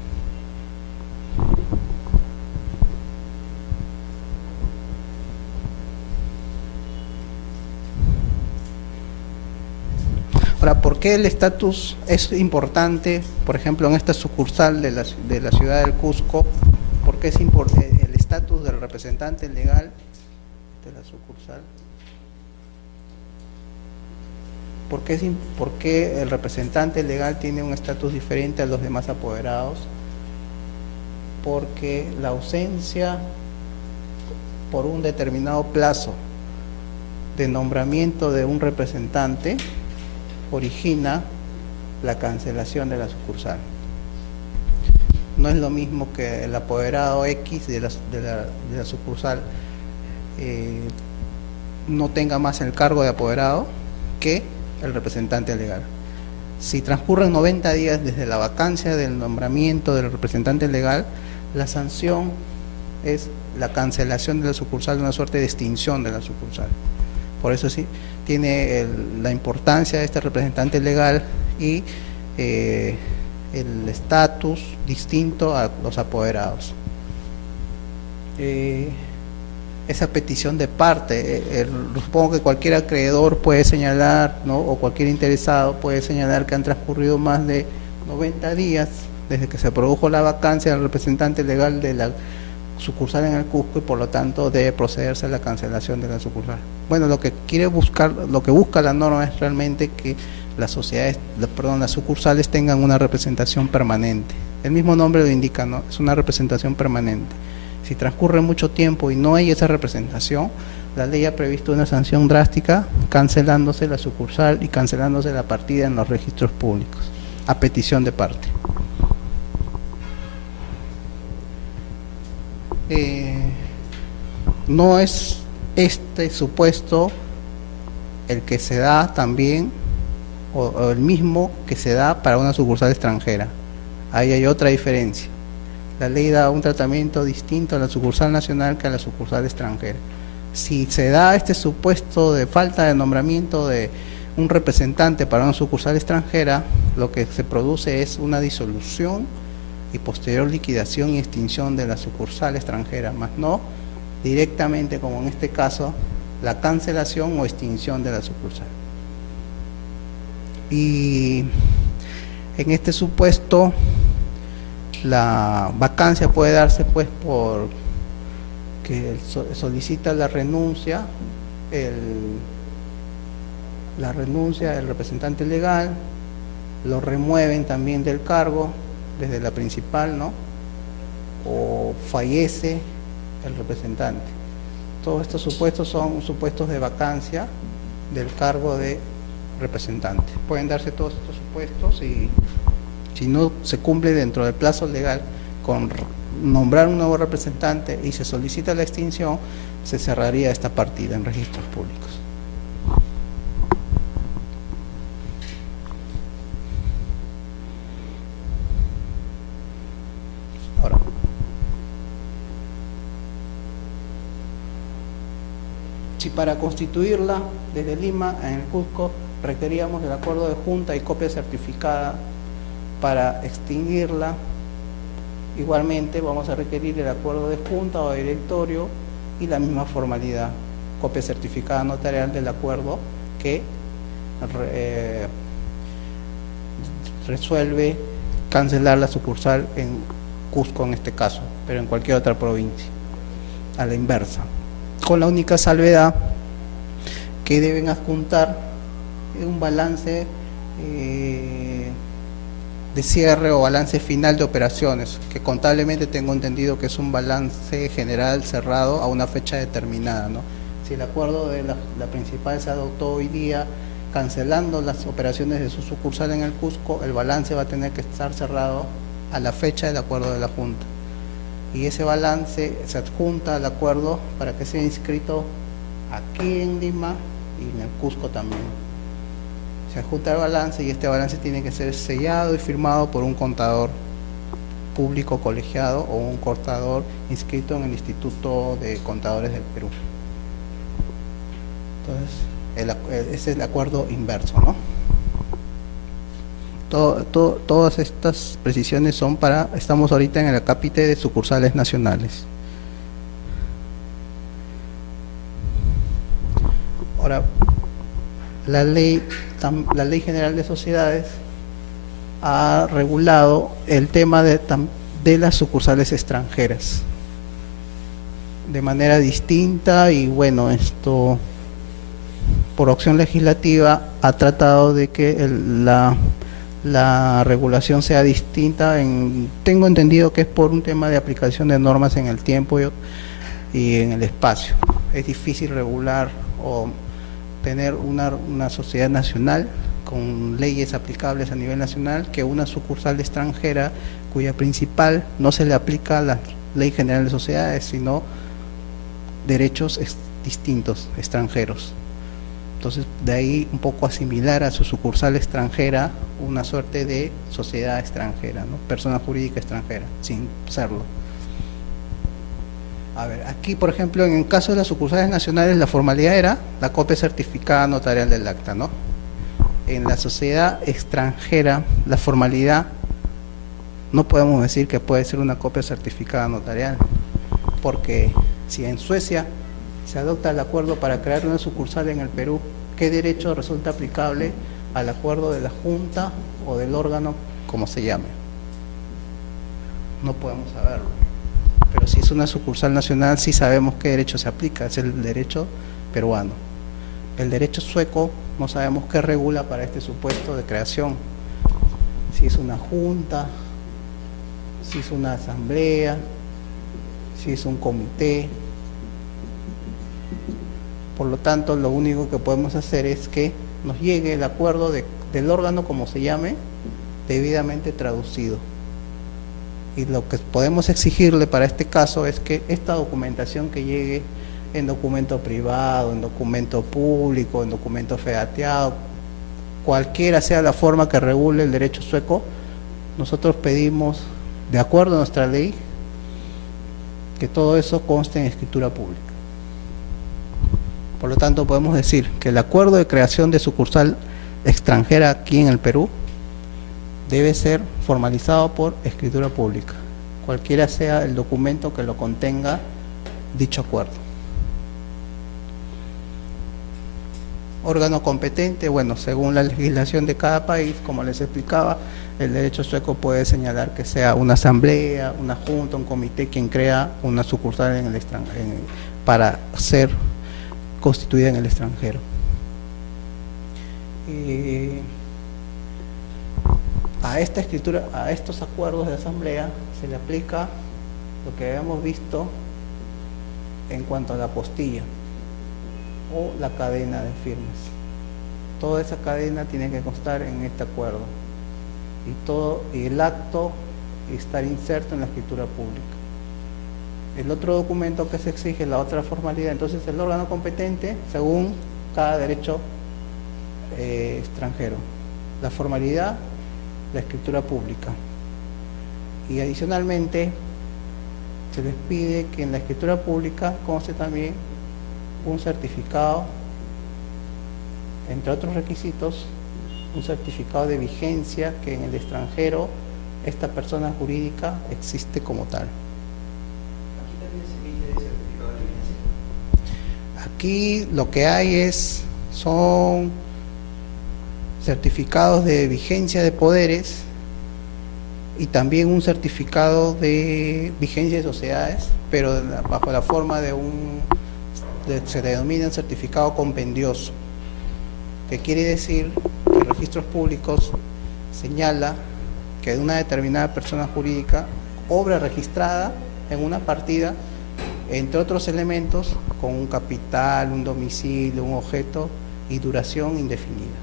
Ahora, ¿por qué el estatus es importante? Por ejemplo, en esta sucursal de la ciudad del Cusco, ¿por qué es importante el estatus del representante legal de la sucursal? ¿Por qué el representante legal tiene un estatus diferente a los demás apoderados? Porque la ausencia por un determinado plazo de nombramiento de un representante origina la cancelación de la sucursal. No es lo mismo que el apoderado X de la sucursal no tenga más el cargo de apoderado que el representante legal. Si transcurren 90 días desde la vacancia del nombramiento del representante legal, la sanción es la cancelación de la sucursal, una suerte de extinción de la sucursal. Por eso sí tiene la importancia de este representante legal y el estatus distinto a los apoderados. Esa petición de parte, supongo que cualquier acreedor puede señalar, ¿no? O cualquier interesado puede señalar que han transcurrido más de 90 días desde que se produjo la vacancia del representante legal de la sucursal en el Cusco, y por lo tanto debe procederse a la cancelación de la sucursal. Bueno, lo que busca la norma es realmente que las sucursales tengan una representación permanente. El mismo nombre lo indica, ¿no? Es una representación permanente. Si transcurre mucho tiempo y no hay esa representación, la ley ha previsto una sanción drástica, cancelándose la sucursal y cancelándose la partida en los registros públicos, a petición de parte. no es este supuesto el que se da también o el mismo que se da para una sucursal extranjera. Ahí hay otra diferencia. La ley da un tratamiento distinto a la sucursal nacional que a la sucursal extranjera. Si se da este supuesto de falta de nombramiento de un representante para una sucursal extranjera, lo que se produce es una disolución y posterior liquidación y extinción de la sucursal extranjera, más no directamente, como en este caso, la cancelación o extinción de la sucursal. Y en este supuesto, la vacancia puede darse pues por que solicita la renuncia el representante legal, lo remueven también del cargo desde la principal, ¿no? O fallece el representante. Todos estos supuestos son supuestos de vacancia del cargo de representante. Pueden darse todos estos supuestos y si no se cumple dentro del plazo legal con nombrar un nuevo representante y se solicita la extinción, se cerraría esta partida en registros públicos. Ahora, si para constituirla desde Lima en el Cusco requeríamos el acuerdo de junta y copia certificada para extinguirla, igualmente vamos a requerir el acuerdo de junta o de directorio y la misma formalidad, copia certificada notarial del acuerdo que resuelve cancelar la sucursal en Cusco en este caso, pero en cualquier otra provincia, a la inversa, con la única salvedad que deben adjuntar un balance de cierre o balance final de operaciones, que contablemente tengo entendido que es un balance general cerrado a una fecha determinada, ¿no? Si el acuerdo de la principal se adoptó hoy día, cancelando las operaciones de su sucursal en el Cusco, el balance va a tener que estar cerrado a la fecha del acuerdo de la Junta. Y ese balance se adjunta al acuerdo para que sea inscrito aquí en Lima y en el Cusco también. Se adjunta el balance y este balance tiene que ser sellado y firmado por un contador público colegiado o un contador inscrito en el Instituto de Contadores del Perú. Entonces, ese es el acuerdo inverso, ¿no? Todas estas precisiones son para, estamos ahorita en el acápite de sucursales nacionales. Ahora, la ley general de sociedades ha regulado el tema de las sucursales extranjeras de manera distinta y bueno, esto por opción legislativa ha tratado de que la regulación sea distinta. Tengo entendido que es por un tema de aplicación de normas en el tiempo y en el espacio. Es difícil regular o tener una sociedad nacional con leyes aplicables a nivel nacional que una sucursal extranjera cuya principal no se le aplica la Ley General de Sociedades, sino derechos distintos, extranjeros. Entonces, de ahí un poco asimilar a su sucursal extranjera una suerte de sociedad extranjera, ¿no? Persona jurídica extranjera, sin serlo. A ver, aquí por ejemplo, en el caso de las sucursales nacionales, la formalidad era la copia certificada notarial del acta, ¿no? En la sociedad extranjera, la formalidad, no podemos decir que puede ser una copia certificada notarial, porque si en Suecia se adopta el acuerdo para crear una sucursal en el Perú, ¿qué derecho resulta aplicable al acuerdo de la Junta o del órgano, como se llame? No podemos saberlo. Pero si es una sucursal nacional, sí sabemos qué derecho se aplica, es el derecho peruano. El derecho sueco no sabemos qué regula para este supuesto de creación. Si es una junta, si es una asamblea, si es un comité. Por lo tanto, lo único que podemos hacer es que nos llegue el acuerdo del órgano, como se llame, debidamente traducido. Y lo que podemos exigirle para este caso es que esta documentación que llegue en documento privado, en documento público, en documento fedateado, cualquiera sea la forma que regule el derecho sueco, nosotros pedimos, de acuerdo a nuestra ley, que todo eso conste en escritura pública. Por lo tanto, podemos decir que el acuerdo de creación de sucursal extranjera aquí en el Perú debe ser formalizado por escritura pública, cualquiera sea el documento que lo contenga dicho acuerdo. Órgano competente, bueno, según la legislación de cada país, como les explicaba, el derecho sueco puede señalar que sea una asamblea, una junta, un comité quien crea una sucursal en el para ser constituida en el extranjero. A esta escritura, a estos acuerdos de asamblea se le aplica lo que habíamos visto en cuanto a la apostilla o la cadena de firmas. Toda esa cadena tiene que constar en este acuerdo y el acto estar inserto en la escritura pública. El otro documento que se exige, la otra formalidad, entonces el órgano competente según cada derecho extranjero. La formalidad, la escritura pública. Y adicionalmente se les pide que en la escritura pública conste también un certificado, entre otros requisitos, un certificado de vigencia que en el extranjero esta persona jurídica existe como tal. ¿Aquí también se emite el certificado de vigencia? Aquí lo que hay son certificados de vigencia de poderes y también un certificado de vigencia de sociedades, pero bajo la forma de se denomina certificado compendioso, que quiere decir que registros públicos señala que de una determinada persona jurídica obra registrada en una partida, entre otros elementos, con un capital, un domicilio, un objeto y duración indefinida.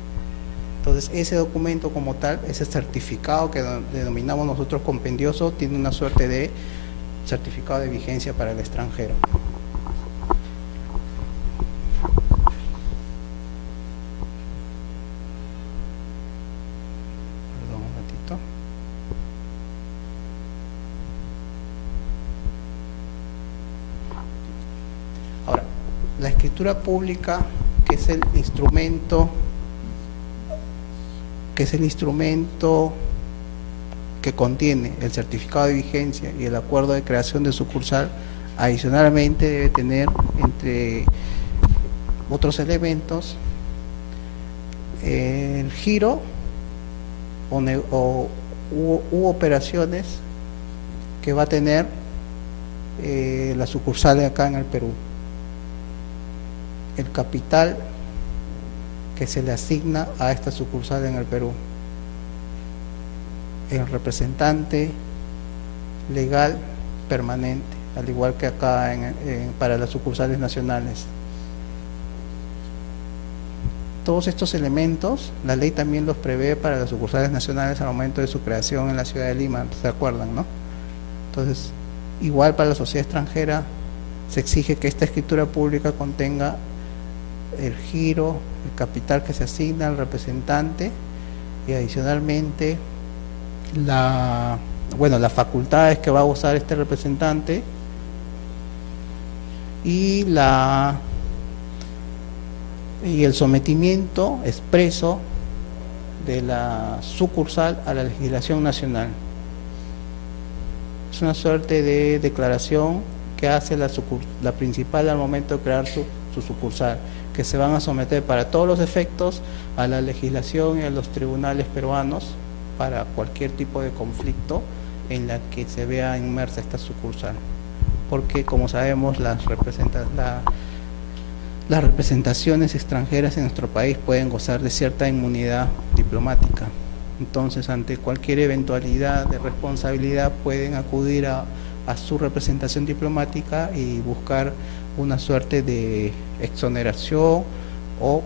Entonces, ese documento como tal, ese certificado que denominamos nosotros compendioso, tiene una suerte de certificado de vigencia para el extranjero. Perdón, un ratito. Ahora, la escritura pública, que es el instrumento que contiene el certificado de vigencia y el acuerdo de creación de sucursal, adicionalmente debe tener, entre otros elementos, el giro u operaciones que va a tener la sucursal de acá en el Perú, el capital que se le asigna a esta sucursal en el Perú, el representante legal permanente, al igual que acá para las sucursales nacionales. Todos estos elementos, la ley también los prevé para las sucursales nacionales al momento de su creación en la ciudad de Lima, ¿se acuerdan, no? Entonces, igual para la sociedad extranjera se exige que esta escritura pública contenga el giro, el capital que se asigna al representante y adicionalmente las facultades que va a usar este representante y el sometimiento expreso de la sucursal a la legislación nacional. Es una suerte de declaración que hace la principal al momento de crear su sucursal, que se van a someter para todos los efectos a la legislación y a los tribunales peruanos para cualquier tipo de conflicto en la que se vea inmersa esta sucursal, porque como sabemos las representaciones extranjeras en nuestro país pueden gozar de cierta inmunidad diplomática. Entonces, ante cualquier eventualidad de responsabilidad pueden acudir a su representación diplomática y buscar una suerte de exoneración o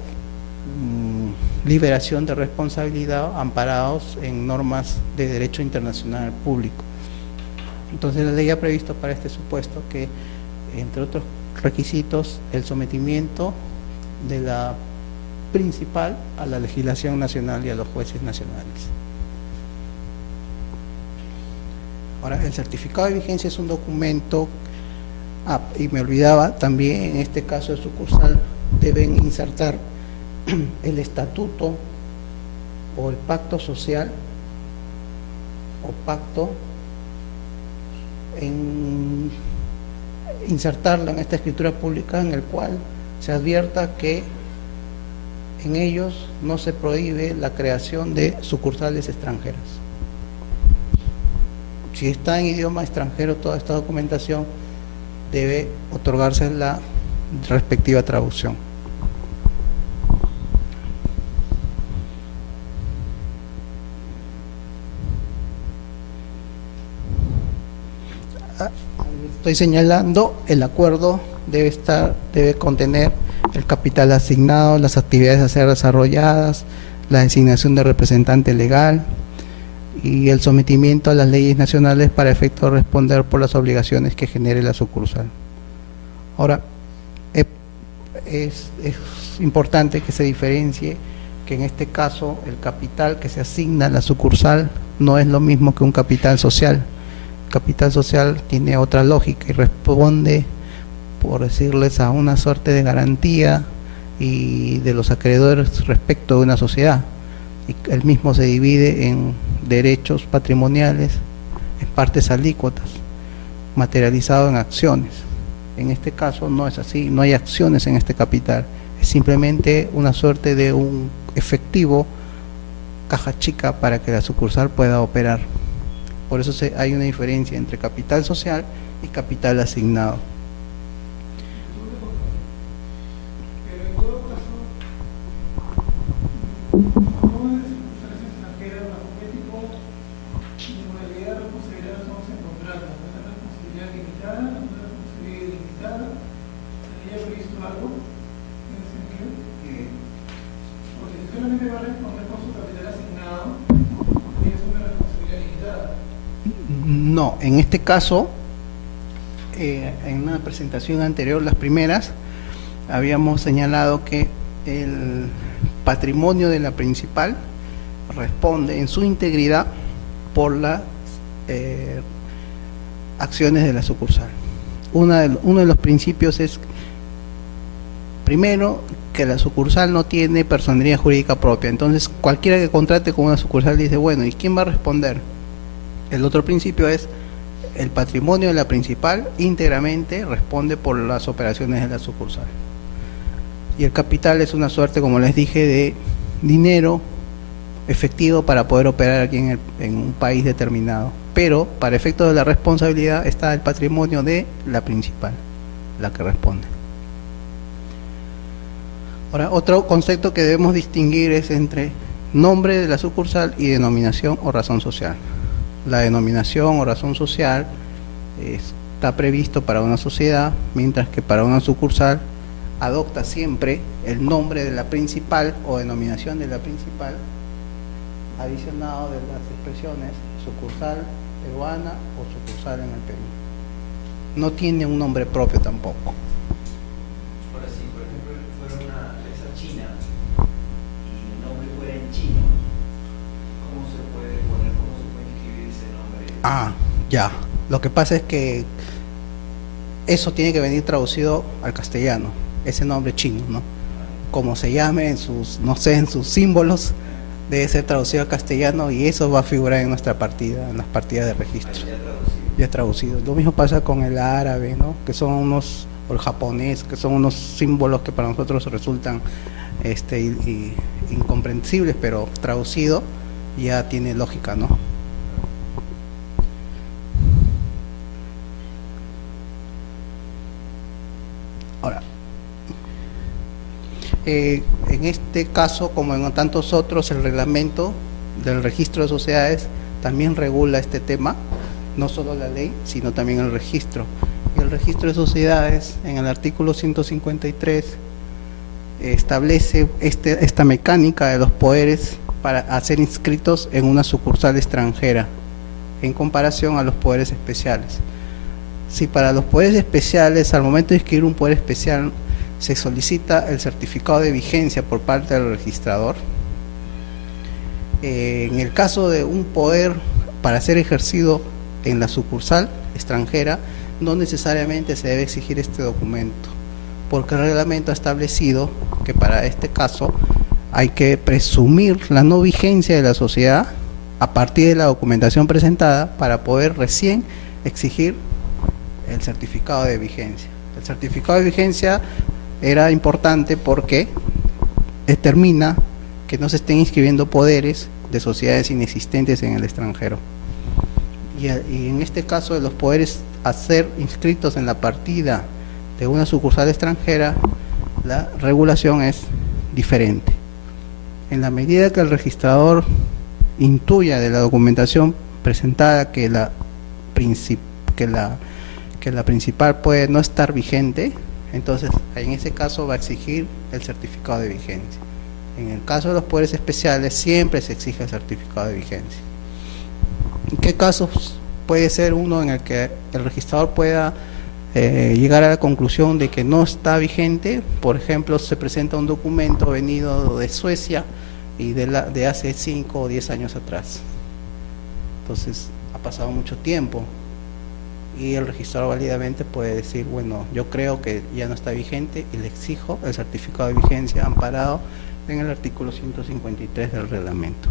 liberación de responsabilidad amparados en normas de derecho internacional público. Entonces la ley ha previsto para este supuesto que, entre otros requisitos, el sometimiento de la principal a la legislación nacional y a los jueces nacionales. Ahora, el certificado de vigencia es un documento, y me olvidaba, también en este caso de sucursal deben insertar el estatuto o el pacto social o pacto, insertarlo en esta escritura pública en el cual se advierta que en ellos no se prohíbe la creación de sucursales extranjeras. Si está en idioma extranjero toda esta documentación, debe otorgarse la respectiva traducción. Estoy señalando, el acuerdo debe contener el capital asignado, las actividades a ser desarrolladas, la designación de representante legal y el sometimiento a las leyes nacionales para efecto de responder por las obligaciones que genere la sucursal. Ahora, es importante que se diferencie que en este caso el capital que se asigna a la sucursal no es lo mismo que un capital social. El capital social tiene otra lógica y responde, por decirles, a una suerte de garantía y de los acreedores respecto de una sociedad. Y el mismo se divide en derechos patrimoniales, en partes alícuotas, materializado en acciones. En este caso no es así, no hay acciones en este capital, es simplemente una suerte de un efectivo, caja chica para que la sucursal pueda operar. Por eso hay una diferencia entre capital social y capital asignado. Pero en todo caso, como una sucursales extranjeras bajo qué tipo de modalidad de responsabilidad nos vamos a encontrar, ¿una responsabilidad limitada, una responsabilidad ilimitada? ¿Hay previsto algo en ese sentido? Porque si solamente va a responder con su capital asignado, es una responsabilidad limitada. No, en este caso, en una presentación anterior, las primeras, habíamos señalado que el patrimonio de la principal responde en su integridad por las acciones de la sucursal. Uno de los principios es, primero, que la sucursal no tiene personería jurídica propia. Entonces, cualquiera que contrate con una sucursal dice, bueno, ¿y quién va a responder? El otro principio es el patrimonio de la principal íntegramente responde por las operaciones de la sucursal. Y el capital es una suerte, como les dije, de dinero efectivo para poder operar aquí en un país determinado. Pero para efectos de la responsabilidad está el patrimonio de la principal, la que responde. Ahora, otro concepto que debemos distinguir es entre nombre de la sucursal y denominación o razón social. La denominación o razón social está previsto para una sociedad, mientras que para una sucursal adopta siempre el nombre de la principal o denominación de la principal, adicionado de las expresiones sucursal peruana o sucursal en el Perú. No tiene un nombre propio tampoco. Ahora, si por ejemplo fuera una empresa china y el nombre fuera en chino, ¿cómo se puede inscribir ese nombre? Ya. Lo que pasa es que eso tiene que venir traducido al castellano, ese nombre chino, ¿no? Como se llame en sus, no sé, en sus símbolos, debe ser traducido al castellano y eso va a figurar en nuestra partida, en las partidas de registro. Ya traducido. Lo mismo pasa con el árabe, ¿no? Que son unos, o el japonés, que son unos símbolos que para nosotros resultan incomprensibles, pero traducido ya tiene lógica, ¿no? Ahora, en este caso, como en tantos otros, el reglamento del registro de sociedades también regula este tema, no solo la ley, sino también el registro. Y el registro de sociedades, en el artículo 153, establece esta mecánica de los poderes para ser inscritos en una sucursal extranjera. en comparación a los poderes especiales. Si para los poderes especiales, al momento de inscribir un poder especial, se solicita el certificado de vigencia por parte del registrador, en el caso de un poder para ser ejercido en la sucursal extranjera, no necesariamente se debe exigir este documento, porque el reglamento ha establecido que para este caso hay que presumir la no vigencia de la sociedad a partir de la documentación presentada para poder recién exigir el certificado de vigencia. El certificado de vigencia era importante porque determina que no se estén inscribiendo poderes de sociedades inexistentes en el extranjero. Y en este caso, de los poderes a ser inscritos en la partida de una sucursal extranjera, la regulación es diferente. En la medida que el registrador intuya de la documentación presentada que la principal puede no estar vigente, entonces en ese caso va a exigir el certificado de vigencia. En el caso de los poderes especiales siempre se exige el certificado de vigencia. ¿En qué casos puede ser uno en el que el registrador pueda llegar a la conclusión de que no está vigente? Por ejemplo, se presenta un documento venido de Suecia y de hace 5 o 10 años atrás. Entonces ha pasado mucho tiempo y el registrador válidamente puede decir, bueno, yo creo que ya no está vigente y le exijo el certificado de vigencia amparado en el artículo 153 del reglamento.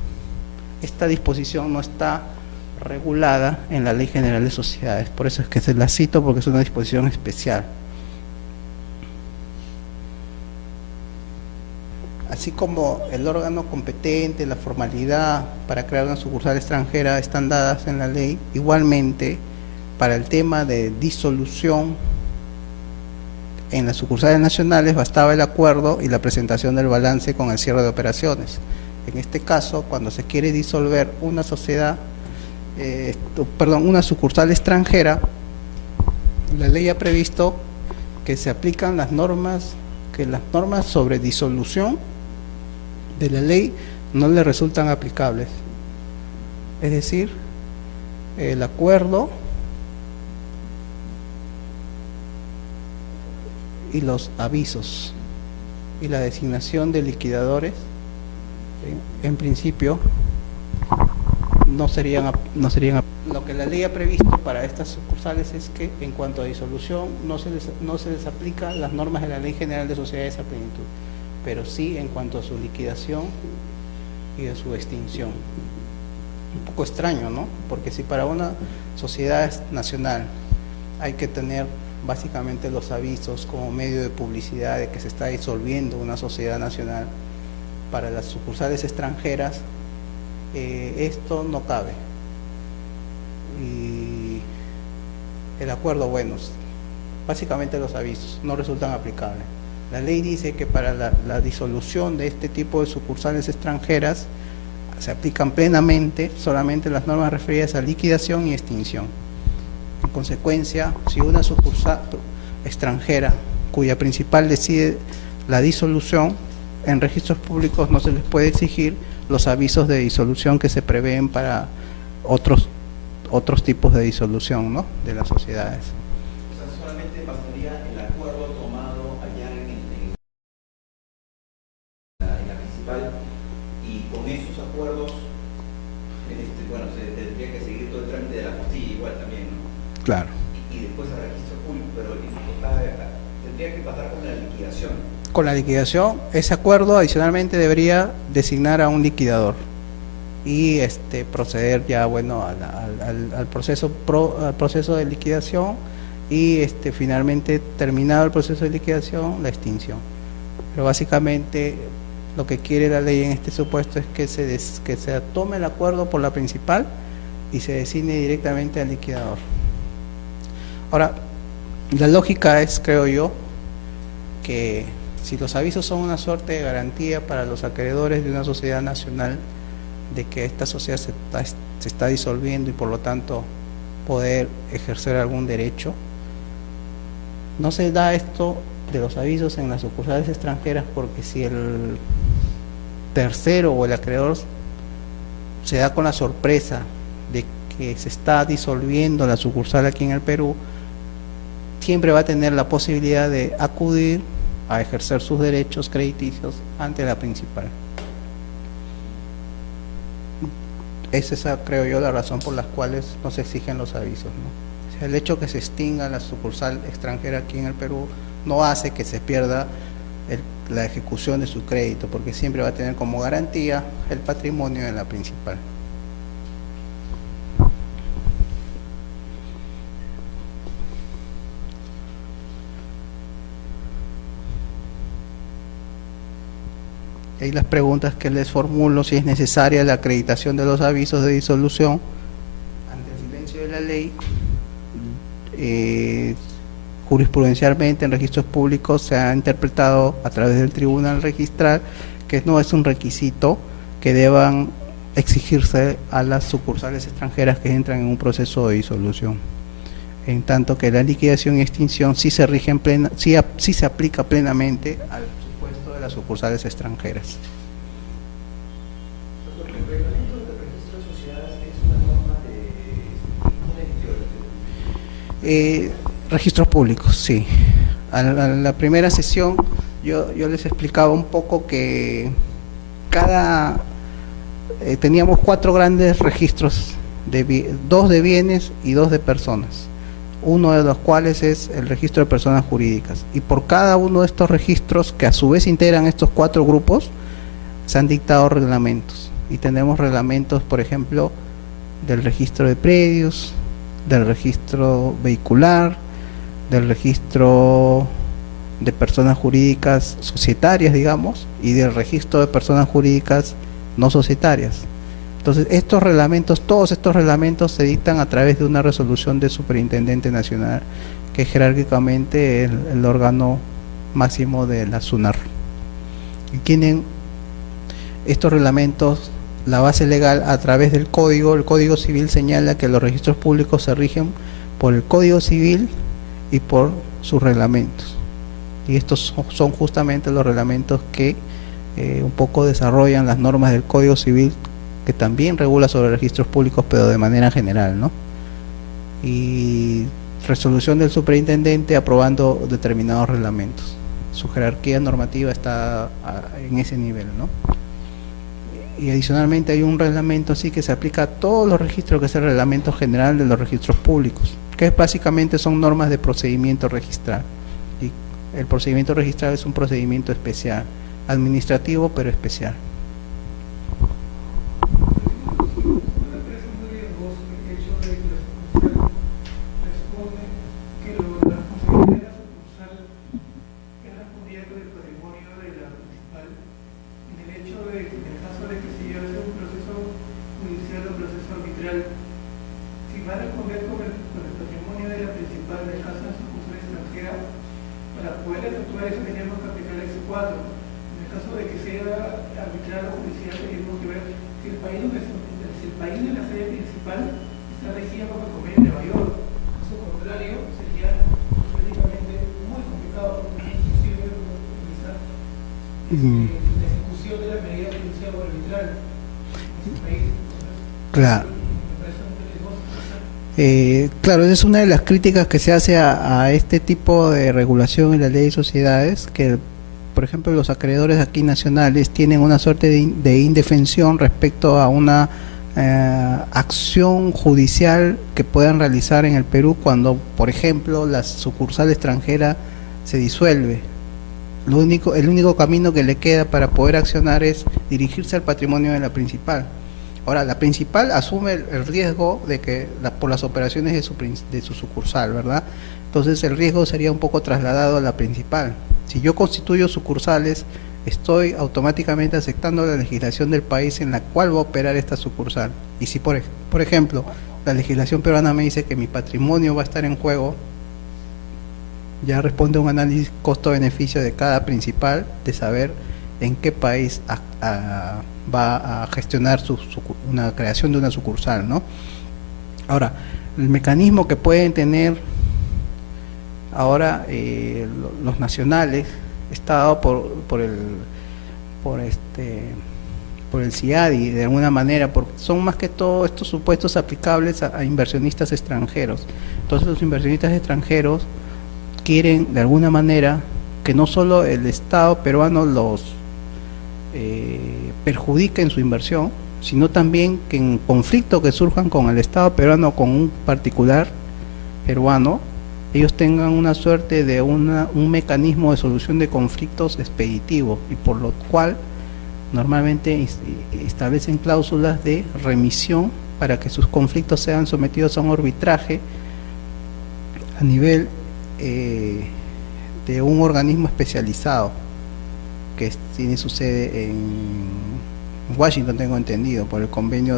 Esta disposición no está regulada en la Ley General de Sociedades, por eso es que se la cito, porque es una disposición especial. Así como el órgano competente, la formalidad para crear una sucursal extranjera están dadas en la ley, igualmente para el tema de disolución en las sucursales nacionales bastaba el acuerdo y la presentación del balance con el cierre de operaciones. En este caso, cuando se quiere disolver una sociedad, una sucursal extranjera, la ley ha previsto que se aplican las normas, que las normas sobre disolución de la ley no le resultan aplicables. Es decir, el acuerdo y los avisos y la designación de liquidadores en principio no serían lo que la ley ha previsto para estas sucursales es que en cuanto a disolución no se les aplica las normas de la Ley General de Sociedades a plenitud, pero sí en cuanto a su liquidación y a su extinción. Un poco extraño, ¿no? Porque si para una sociedad nacional hay que tener básicamente los avisos como medio de publicidad de que se está disolviendo una sociedad nacional, para las sucursales extranjeras esto no cabe. Y el acuerdo, bueno, básicamente los avisos no resultan aplicables. La ley dice que para la disolución de este tipo de sucursales extranjeras se aplican plenamente solamente las normas referidas a liquidación y extinción. En consecuencia, si una sucursal extranjera cuya principal decide la disolución, en registros públicos no se les puede exigir los avisos de disolución que se prevén para otros tipos de disolución, ¿no?, de las sociedades. O sea, solamente bastaría el acuerdo tomado allá en la principal, y con esos acuerdos se tendría que seguir todo el trámite de la apostilla igual también, ¿no? Claro. Y después al registro público, pero tendría que pasar con la liquidación. Con la liquidación, ese acuerdo adicionalmente debería designar a un liquidador y proceder ya, bueno, al proceso de liquidación y finalmente, terminado el proceso de liquidación, la extinción. Pero básicamente lo que quiere la ley en este supuesto es que se tome el acuerdo por la principal y se designe directamente al liquidador. Ahora, la lógica es, creo yo, que si los avisos son una suerte de garantía para los acreedores de una sociedad nacional de que esta sociedad se está disolviendo y por lo tanto poder ejercer algún derecho, no se da esto de los avisos en las sucursales extranjeras, porque si el tercero o el acreedor se da con la sorpresa de que se está disolviendo la sucursal aquí en el Perú, siempre va a tener la posibilidad de acudir a ejercer sus derechos crediticios ante la principal. Es esa, creo yo, la razón por las cuales no se exigen los avisos, ¿no? O sea, el hecho que se extinga la sucursal extranjera aquí en el Perú no hace que se pierda la ejecución de su crédito, porque siempre va a tener como garantía el patrimonio de la principal. Y ahí las preguntas que les formulo: si es necesaria la acreditación de los avisos de disolución ante el silencio de la ley. Jurisprudencialmente en registros públicos se ha interpretado a través del tribunal registral que no es un requisito que deban exigirse a las sucursales extranjeras que entran en un proceso de disolución, en tanto que la liquidación y extinción sí se rige sí se aplica plenamente al supuesto de las sucursales extranjeras. Porque el reglamento de registro de sociedades es una norma de un editor. Registros públicos, sí. A la primera sesión yo les explicaba un poco que teníamos 4 grandes registros, 2 de bienes y 2 de personas, uno de los cuales es el registro de personas jurídicas, y por cada uno de estos registros, que a su vez integran estos 4 grupos, se han dictado reglamentos, y tenemos reglamentos, por ejemplo, del registro de predios, del registro vehicular, del registro de personas jurídicas societarias, digamos, y del registro de personas jurídicas no societarias. Entonces, todos estos reglamentos se dictan a través de una resolución del Superintendente Nacional, que es jerárquicamente el órgano máximo de la SUNAR. Y tienen estos reglamentos la base legal a través del Código. El Código Civil señala que los registros públicos se rigen por el Código Civil y por sus reglamentos, y estos son justamente los reglamentos que un poco desarrollan las normas del Código Civil, que también regula sobre registros públicos, pero de manera general, ¿no? Y resolución del superintendente aprobando determinados reglamentos. Su jerarquía normativa está en ese nivel, ¿no? Y adicionalmente hay un reglamento así que se aplica a todos los registros, que es el reglamento general de los registros públicos, que básicamente son normas de procedimiento registral. Y el procedimiento registral es un procedimiento especial, administrativo pero especial. Me parece muy riesgoso el hecho de que la sucursal responde que la responsabilidad de la sucursal es respondida con el patrimonio de la principal, en el hecho de que en el caso de que se lleve a hacer un proceso judicial o proceso arbitral, si va a responder con el patrimonio de la principal en el caso de la sucursal extranjera, para poder efectuar eso teníamos que aplicar el C4. En el caso de que sea arbitral o judicial, tenemos que ver si el país de la sede principal está regido por el Convenio de Nueva York. Caso contrario, sería prácticamente muy complicado, porque es imposible realizar la ejecución de la medida judicial o arbitral en ese país. Entonces, Claro. me parece muy riesgoso. Claro, esa es una de las críticas que se hace a este tipo de regulación en la ley de sociedades, que por ejemplo los acreedores aquí nacionales tienen una suerte de indefensión respecto a una acción judicial que puedan realizar en el Perú cuando, por ejemplo, la sucursal extranjera se disuelve. El único camino que le queda para poder accionar es dirigirse al patrimonio de la principal. Ahora, la principal asume el riesgo de que por las operaciones de su sucursal, ¿verdad? Entonces el riesgo sería un poco trasladado a la principal. Si yo constituyo sucursales, estoy automáticamente aceptando la legislación del país en la cual va a operar esta sucursal. Y si por ejemplo la legislación peruana me dice que mi patrimonio va a estar en juego, ya responde a un análisis costo-beneficio de cada principal, de saber en qué país va a gestionar una creación de una sucursal, ¿no? Ahora, el mecanismo que pueden tener ahora los nacionales está dado por por el CIADI de alguna manera, porque son más que todo estos supuestos aplicables a inversionistas extranjeros. Entonces los inversionistas extranjeros quieren de alguna manera que no solo el Estado peruano los perjudique en su inversión, sino también que en conflicto que surjan con el Estado peruano, con un particular peruano, ellos tengan una suerte de un mecanismo de solución de conflictos expeditivo, y por lo cual normalmente establecen cláusulas de remisión para que sus conflictos sean sometidos a un arbitraje a nivel de un organismo especializado que tiene su sede en Washington, tengo entendido, por el convenio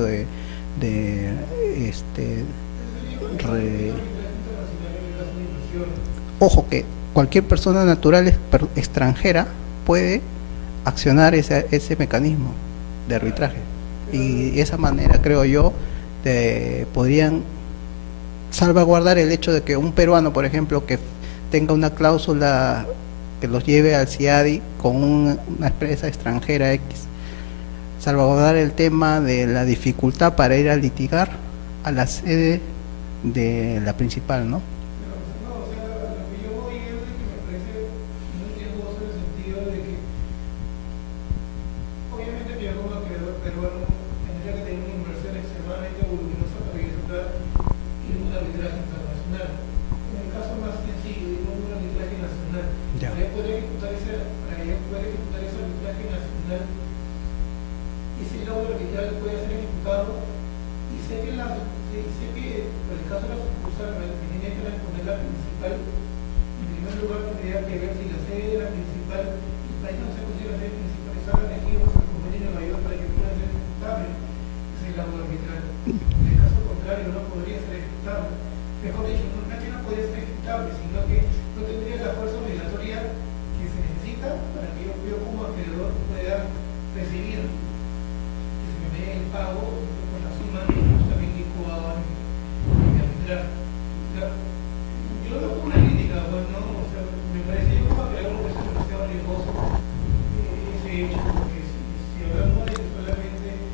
Ojo que cualquier persona natural extranjera puede accionar ese mecanismo de arbitraje, y de esa manera creo yo podrían salvaguardar el hecho de que un peruano, por ejemplo, que tenga una cláusula que los lleve al CIADI con una empresa extranjera X, salvaguardar el tema de la dificultad para ir a litigar a la sede de la principal, ¿no?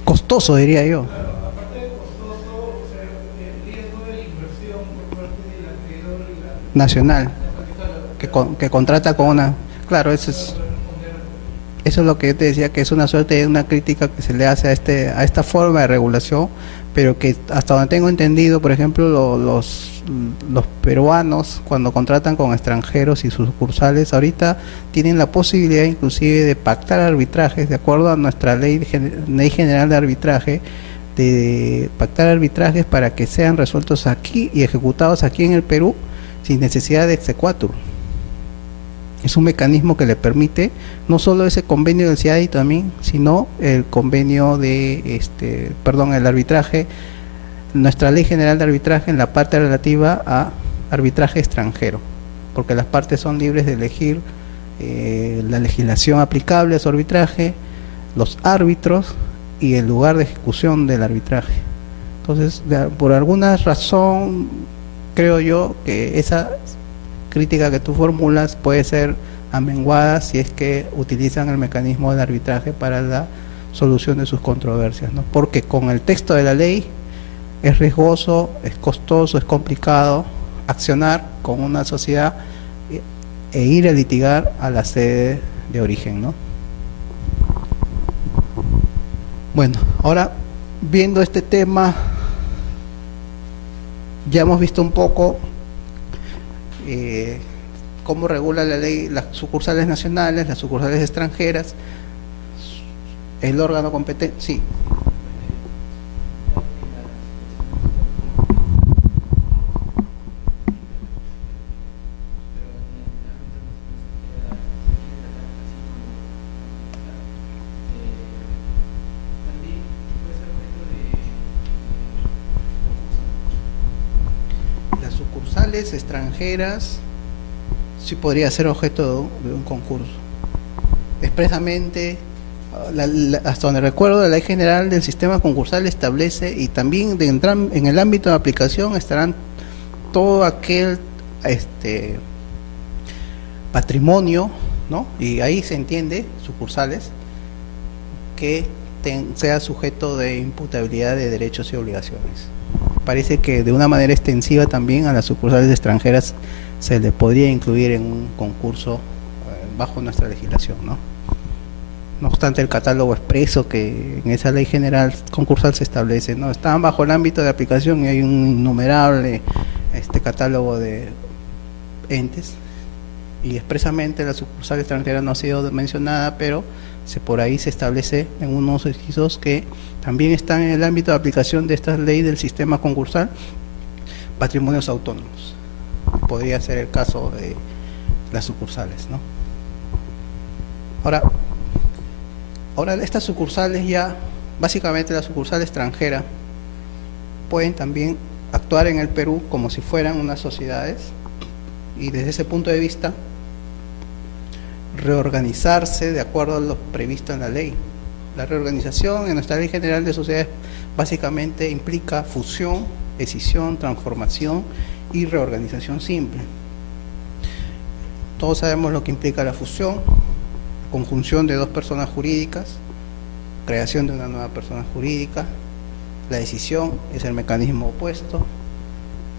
Costoso, diría yo. Nacional, que contrata con una... Claro, eso es lo que yo te decía, que es una suerte de una crítica que se le hace a esta forma de regulación, pero que hasta donde tengo entendido, por ejemplo, los peruanos cuando contratan con extranjeros y sus sucursales ahorita tienen la posibilidad inclusive de pactar arbitrajes de acuerdo a nuestra ley general de arbitraje, de pactar arbitrajes para que sean resueltos aquí y ejecutados aquí en el Perú sin necesidad de exequatur. Es un mecanismo que le permite no solo ese convenio del CIADI también, sino el convenio de el arbitraje, nuestra ley general de arbitraje en la parte relativa a arbitraje extranjero, porque las partes son libres de elegir la legislación aplicable a su arbitraje, los árbitros y el lugar de ejecución del arbitraje. Entonces, por alguna razón, creo yo que esa crítica que tú formulas puede ser amenguada si es que utilizan el mecanismo de arbitraje para la solución de sus controversias, ¿no? Porque con el texto de la ley es riesgoso, es costoso, es complicado accionar con una sociedad e ir a litigar a la sede de origen, ¿no? Bueno, ahora viendo este tema, ya hemos visto un poco cómo regula la ley las sucursales nacionales, las sucursales extranjeras, el órgano competente. Sí. Las sucursales extranjeras sí podría ser objeto de un concurso. Expresamente, hasta donde recuerdo, la Ley General del Sistema Concursal establece, y también en el ámbito de aplicación estarán todo aquel patrimonio, ¿no? Y ahí se entiende, sucursales, que sea sujeto de imputabilidad de derechos y obligaciones. Parece que de una manera extensiva también a las sucursales extranjeras se le podría incluir en un concurso bajo nuestra legislación, ¿no? No obstante, el catálogo expreso que en esa ley general concursal se establece, ¿no? Están bajo el ámbito de aplicación y hay un innumerable catálogo de entes, y expresamente la sucursal extranjera no ha sido mencionada, pero por ahí se establece en unos requisitos que también están en el ámbito de aplicación de esta ley del sistema concursal, patrimonios autónomos. Podría ser el caso de las sucursales, ¿no? Ahora estas sucursales ya, básicamente la sucursal extranjera, pueden también actuar en el Perú como si fueran unas sociedades y desde ese punto de vista reorganizarse de acuerdo a lo previsto en la ley. La reorganización en nuestra Ley General de Sociedades básicamente implica fusión, escisión, transformación y reorganización simple. Todos sabemos lo que implica la fusión: conjunción de dos personas jurídicas, creación de una nueva persona jurídica. La escisión es el mecanismo opuesto,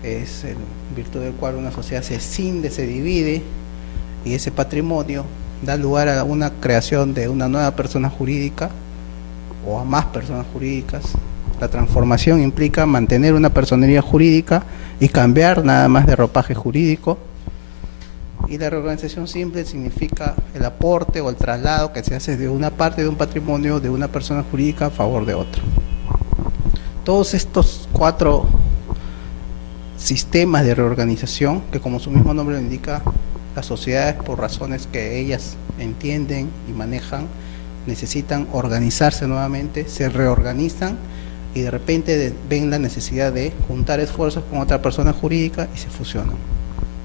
es en virtud del cual una sociedad se escinde, se divide, y ese patrimonio da lugar a una creación de una nueva persona jurídica o a más personas jurídicas. La transformación implica mantener una personería jurídica y cambiar nada más de ropaje jurídico. Y la reorganización simple significa el aporte o el traslado que se hace de una parte de un patrimonio de una persona jurídica a favor de otra. Todos estos 4 sistemas de reorganización, que como su mismo nombre lo indica, las sociedades, por razones que ellas entienden y manejan, necesitan organizarse nuevamente, se reorganizan y de repente ven la necesidad de juntar esfuerzos con otra persona jurídica y se fusionan.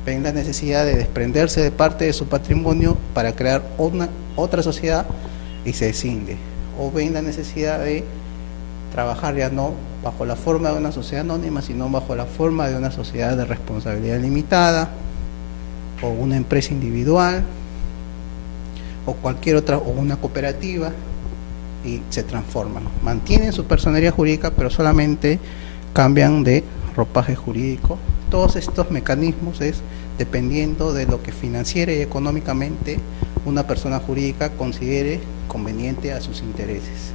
Ven la necesidad de desprenderse de parte de su patrimonio para crear otra sociedad y se escinde. O ven la necesidad de trabajar ya no bajo la forma de una sociedad anónima, sino bajo la forma de una sociedad de responsabilidad limitada, o una empresa individual, o cualquier otra, o una cooperativa, y se transforman. Mantienen su personería jurídica, pero solamente cambian de ropaje jurídico. Todos estos mecanismos es dependiendo de lo que financiera y económicamente una persona jurídica considere conveniente a sus intereses.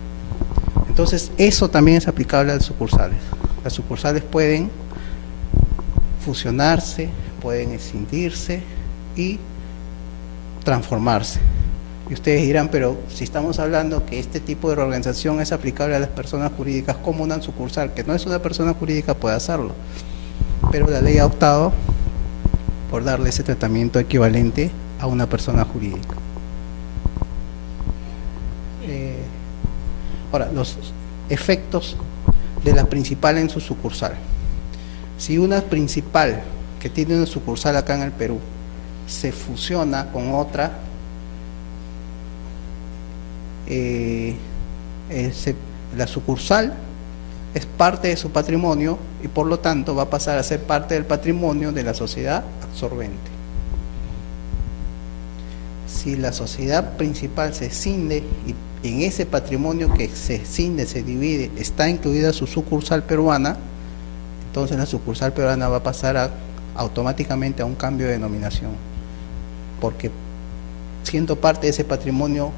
Entonces, eso también es aplicable a las sucursales. Las sucursales pueden fusionarse, pueden escindirse y transformarse. Y ustedes dirán, pero si estamos hablando que este tipo de reorganización es aplicable a las personas jurídicas, ¿cómo una sucursal que no es una persona jurídica puede hacerlo? Pero la ley ha optado por darle ese tratamiento equivalente a una persona jurídica. Ahora, los efectos de la principal en su sucursal. Si una principal que tiene una sucursal acá en el Perú se fusiona con otra, la sucursal es parte de su patrimonio y por lo tanto va a pasar a ser parte del patrimonio de la sociedad absorbente. Si la sociedad principal se escinde y en ese patrimonio que se escinde, se divide, está incluida su sucursal peruana, entonces la sucursal peruana va a pasar automáticamente a un cambio de denominación, porque siendo parte de ese patrimonio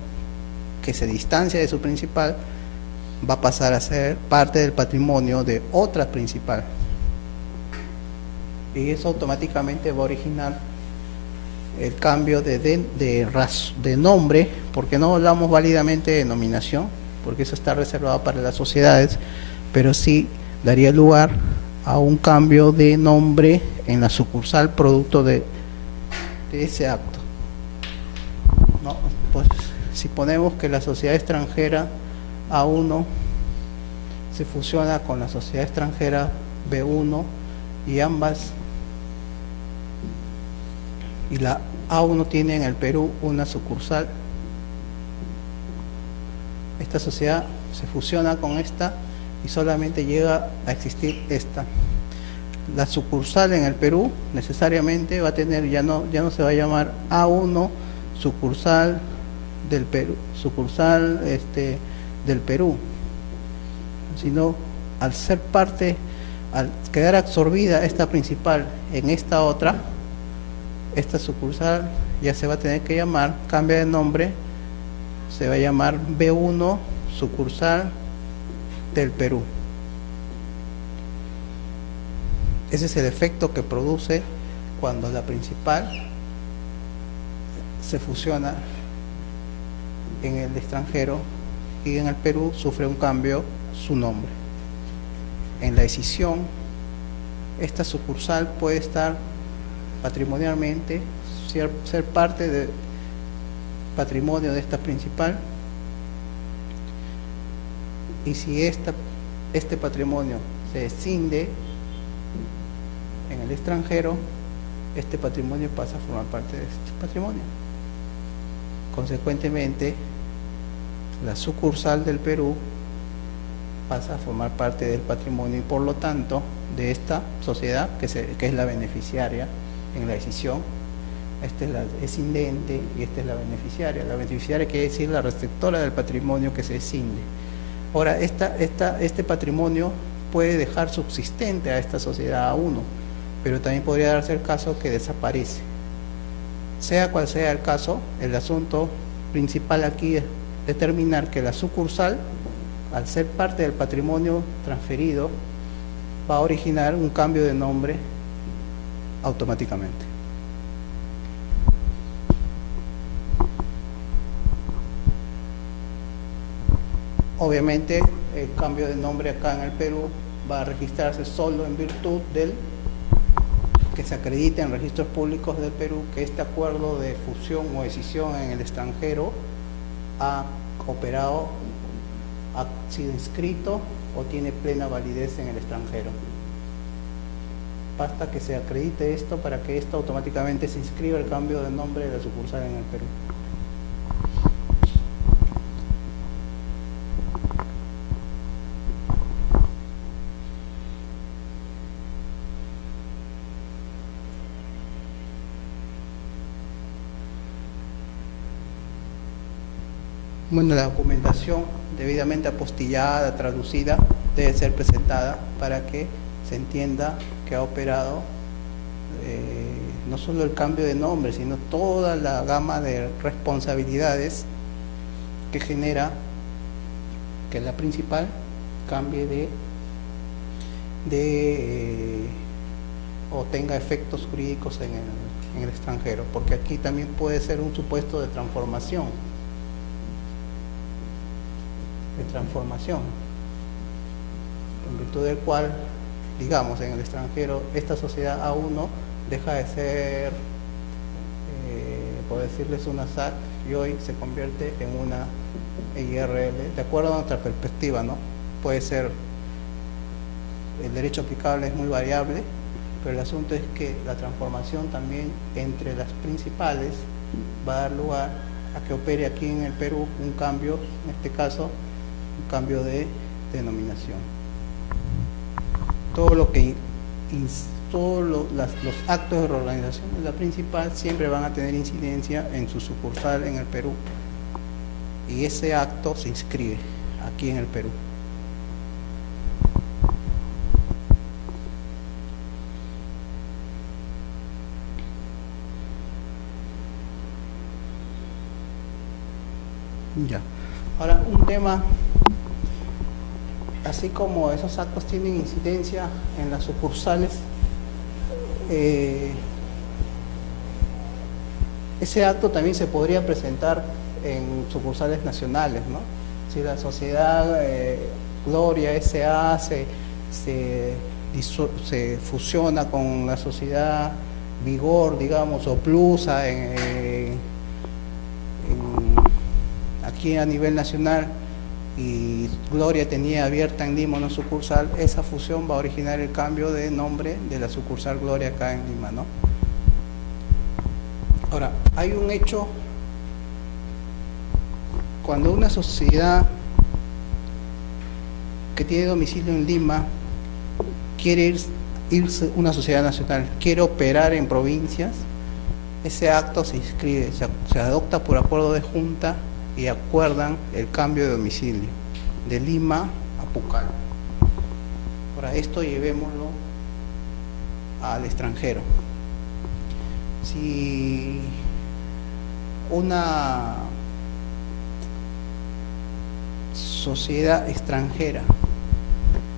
que se distancia de su principal, va a pasar a ser parte del patrimonio de otra principal, y eso automáticamente va a originar el cambio de nombre, porque no hablamos válidamente de denominación, porque eso está reservado para las sociedades, pero sí daría lugar a un cambio de nombre en la sucursal producto de ese acto. No, pues si ponemos que la sociedad extranjera A1 se fusiona con la sociedad extranjera B1 y ambas, y la A1 tiene en el Perú una sucursal, esta sociedad se fusiona con esta y solamente llega a existir esta. La sucursal en el Perú necesariamente va a tener, ya no se va a llamar A1 sucursal del Perú, sucursal del Perú, sino al ser parte, al quedar absorbida esta principal en esta otra, esta sucursal ya se va a tener que llamar, cambia de nombre, se va a llamar B1 sucursal del Perú. Ese es el efecto que produce cuando la principal se fusiona en el extranjero y en el Perú sufre un cambio su nombre. En la escisión, esta sucursal puede estar patrimonialmente, ser parte del patrimonio de esta principal, y si este patrimonio se escinde en el extranjero, este patrimonio pasa a formar parte de este patrimonio. Consecuentemente, la sucursal del Perú pasa a formar parte del patrimonio y por lo tanto de esta sociedad que es la beneficiaria en la decisión. Esta es la escindente y esta es la beneficiaria. La beneficiaria quiere decir la receptora del patrimonio que se escinde. Ahora, este patrimonio puede dejar subsistente a esta sociedad A1, pero también podría darse el caso que desaparece. Sea cual sea el caso, el asunto principal aquí es determinar que la sucursal, al ser parte del patrimonio transferido, va a originar un cambio de nombre automáticamente. Obviamente, el cambio de nombre acá en el Perú va a registrarse solo en virtud del que se acredite en registros públicos del Perú que este acuerdo de fusión o escisión en el extranjero ha operado, ha sido inscrito o tiene plena validez en el extranjero. Basta que se acredite esto para que esto automáticamente se inscriba el cambio de nombre de la sucursal en el Perú. Bueno, la documentación debidamente apostillada, traducida, debe ser presentada para que se entienda que ha operado no solo el cambio de nombre, sino toda la gama de responsabilidades que genera que la principal cambie o tenga efectos jurídicos en el extranjero, porque aquí también puede ser un supuesto de transformación, en virtud del cual, digamos, en el extranjero esta sociedad A1 deja de ser, por decirles, una SAC y hoy se convierte en una IRL, de acuerdo a nuestra perspectiva, ¿no? Puede ser, el derecho aplicable es muy variable, pero el asunto es que la transformación también entre las principales va a dar lugar a que opere aquí en el Perú un cambio, en este caso, un cambio de denominación. Todo lo que los actos de reorganización de la principal siempre van a tener incidencia en su sucursal en el Perú y ese acto se inscribe aquí en el Perú. Ya. Ahora, un tema, así como esos actos tienen incidencia en las sucursales, ese acto también se podría presentar en sucursales nacionales, ¿no? Si la sociedad Gloria S.A. se fusiona con la sociedad Vigor, digamos, o Plusa aquí a nivel nacional, y Gloria tenía abierta en Lima una sucursal, esa fusión va a originar el cambio de nombre de la sucursal Gloria acá en Lima, ¿no? Ahora, hay un hecho, cuando una sociedad que tiene domicilio en Lima quiere irse, una sociedad nacional, quiere operar en provincias, ese acto se inscribe, se adopta por acuerdo de junta y acuerdan el cambio de domicilio. de Lima a Pucal. Ahora, esto llevémoslo al extranjero. Si una sociedad extranjera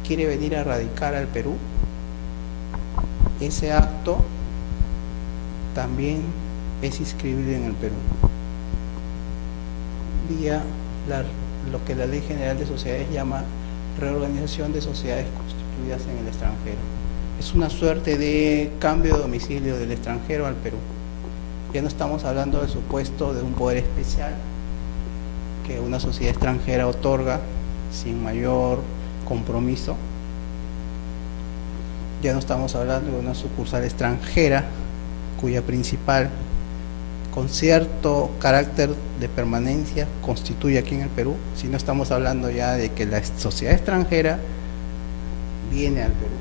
quiere venir a radicar al Perú, ese acto también es inscribible en el Perú, vía lo que la Ley General de Sociedades llama reorganización de sociedades constituidas en el extranjero. Es una suerte de cambio de domicilio del extranjero al Perú. Ya no estamos hablando del supuesto de un poder especial que una sociedad extranjera otorga sin mayor compromiso. Ya no estamos hablando de una sucursal extranjera cuya principal, con cierto carácter de permanencia, constituye aquí en el Perú, sino estamos hablando ya de que la sociedad extranjera viene al Perú,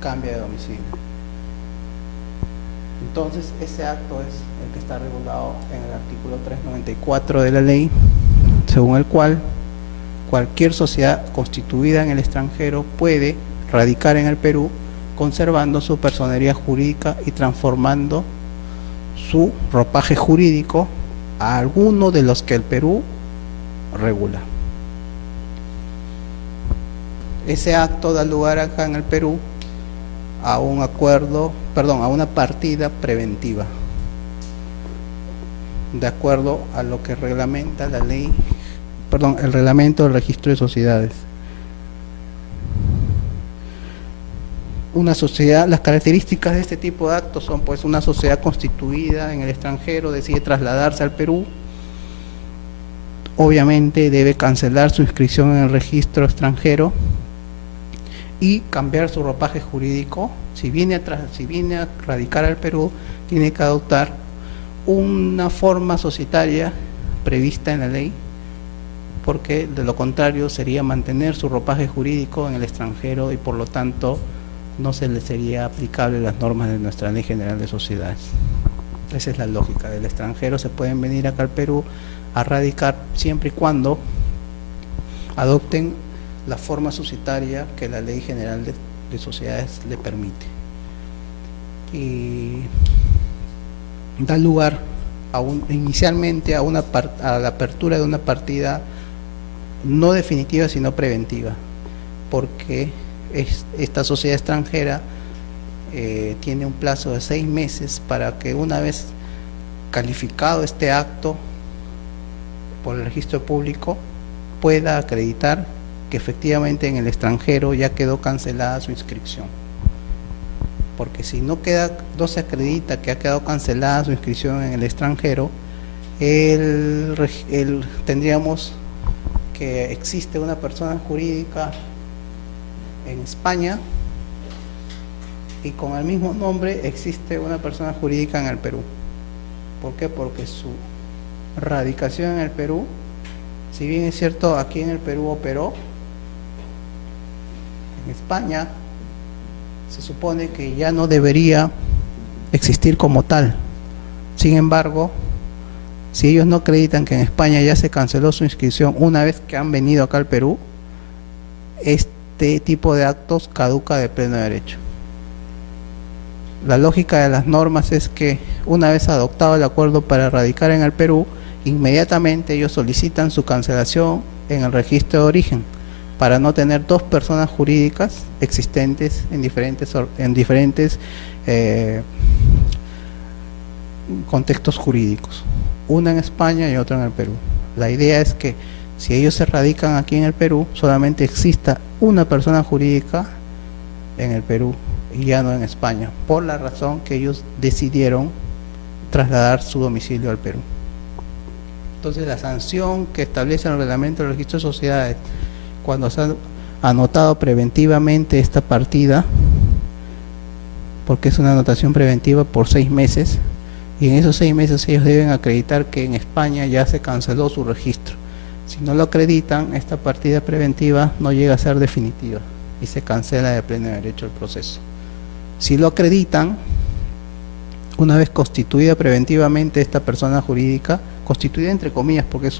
cambia de domicilio. Entonces, ese acto es el que está regulado en el artículo 394 de la ley, según el cual cualquier sociedad constituida en el extranjero puede radicar en el Perú, conservando su personería jurídica y transformando su ropaje jurídico a alguno de los que el Perú regula. Ese acto da lugar acá en el Perú a un acuerdo, a una partida preventiva, de acuerdo a lo que reglamenta la ley, el reglamento del registro de sociedades. Una sociedad, las características de este tipo de actos son, pues, una sociedad constituida en el extranjero decide trasladarse al Perú, obviamente debe cancelar su inscripción en el registro extranjero y cambiar su ropaje jurídico. Si viene a radicar al Perú, tiene que adoptar una forma societaria prevista en la ley, porque de lo contrario sería mantener su ropaje jurídico en el extranjero y por lo tanto no se le sería aplicable las normas de nuestra Ley General de Sociedades. Esa es la lógica. Del extranjero se pueden venir acá al Perú a radicar siempre y cuando adopten la forma societaria que la Ley General de Sociedades le permite. Y da lugar inicialmente a la apertura de una partida no definitiva sino preventiva, porque esta sociedad extranjera tiene un plazo de 6 meses para que, una vez calificado este acto por el registro público, pueda acreditar que efectivamente en el extranjero ya quedó cancelada su inscripción. Porque si no se acredita que ha quedado cancelada su inscripción en el extranjero, tendríamos que existe una persona jurídica en España y con el mismo nombre existe una persona jurídica en el Perú. ¿Por qué? Porque su radicación en el Perú, si bien es cierto aquí en el Perú operó, en España se supone que ya no debería existir como tal. Sin embargo, si ellos no acreditan que en España ya se canceló su inscripción una vez que han venido acá al Perú, este tipo de actos caduca de pleno derecho. La lógica de las normas es que una vez adoptado el acuerdo para radicar en el Perú, inmediatamente ellos solicitan su cancelación en el registro de origen, para no tener dos personas jurídicas existentes en diferentes contextos jurídicos, una en España y otra en el Perú. La idea es que si ellos se radican aquí en el Perú, solamente exista una persona jurídica en el Perú y ya no en España, por la razón que ellos decidieron trasladar su domicilio al Perú. Entonces, la sanción que establece el reglamento del registro de sociedades cuando se ha anotado preventivamente esta partida, porque es una anotación preventiva por 6 meses, y en esos 6 meses ellos deben acreditar que en España ya se canceló su registro. Si no lo acreditan, esta partida preventiva no llega a ser definitiva y se cancela de pleno derecho el proceso. Si lo acreditan, una vez constituida preventivamente esta persona jurídica, constituida entre comillas, porque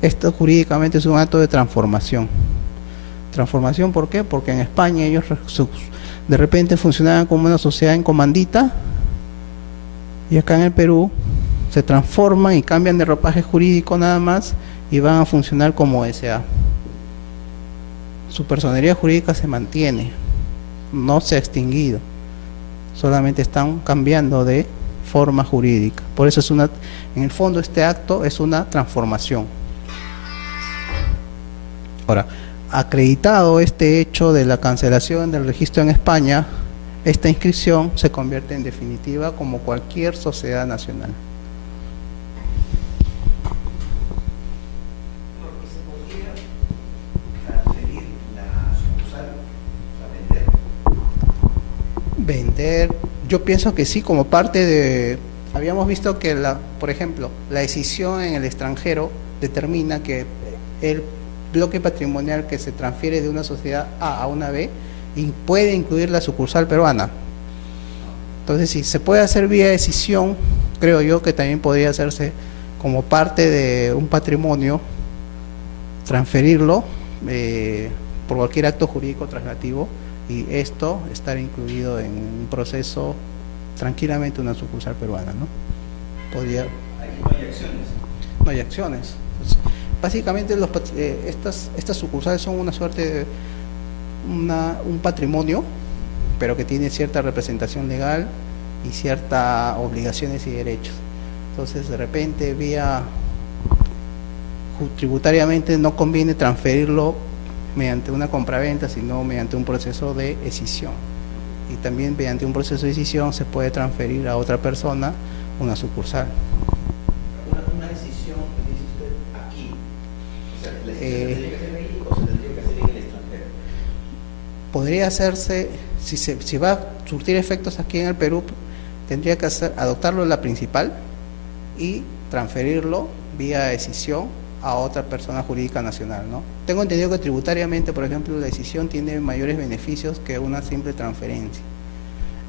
esto jurídicamente es un acto de transformación. transformación, ¿por qué? Porque en España ellos de repente funcionaban como una sociedad en comandita, y acá en el Perú se transforman y cambian de ropaje jurídico nada más y van a funcionar como SA. Su personería jurídica se mantiene, no se ha extinguido, solamente están cambiando de forma jurídica. Por eso en el fondo este acto es una transformación. Ahora, acreditado este hecho de la cancelación del registro en España, esta inscripción se convierte en definitiva como cualquier sociedad nacional. Porque se podría transferir la sucursal, o sea, Vender, yo pienso que sí, como parte de... Habíamos visto que, por ejemplo, la decisión en el extranjero determina que el bloque patrimonial que se transfiere de una sociedad A a una B y puede incluir la sucursal peruana. Entonces, si se puede hacer vía decisión, creo yo que también podría hacerse como parte de un patrimonio, transferirlo por cualquier acto jurídico traslativo, y esto estar incluido en un proceso tranquilamente una sucursal peruana, ¿no? Podría... no hay acciones. No hay acciones. Básicamente estas sucursales son una suerte de un patrimonio, pero que tiene cierta representación legal y ciertas obligaciones y derechos. Entonces, de repente, tributariamente no conviene transferirlo mediante una compraventa, sino mediante un proceso de escisión. Y también mediante un proceso de escisión se puede transferir a otra persona una sucursal. Una decisión que dice usted aquí, o sea, ¿la decisión se tendría que hacer ahí o se tendría que hacer en el extranjero? Podría hacerse, si va a surtir efectos aquí en el Perú, tendría que adoptarlo en la principal y transferirlo vía decisión a otra persona jurídica nacional, ¿no? Tengo entendido que tributariamente, por ejemplo, la decisión tiene mayores beneficios que una simple transferencia.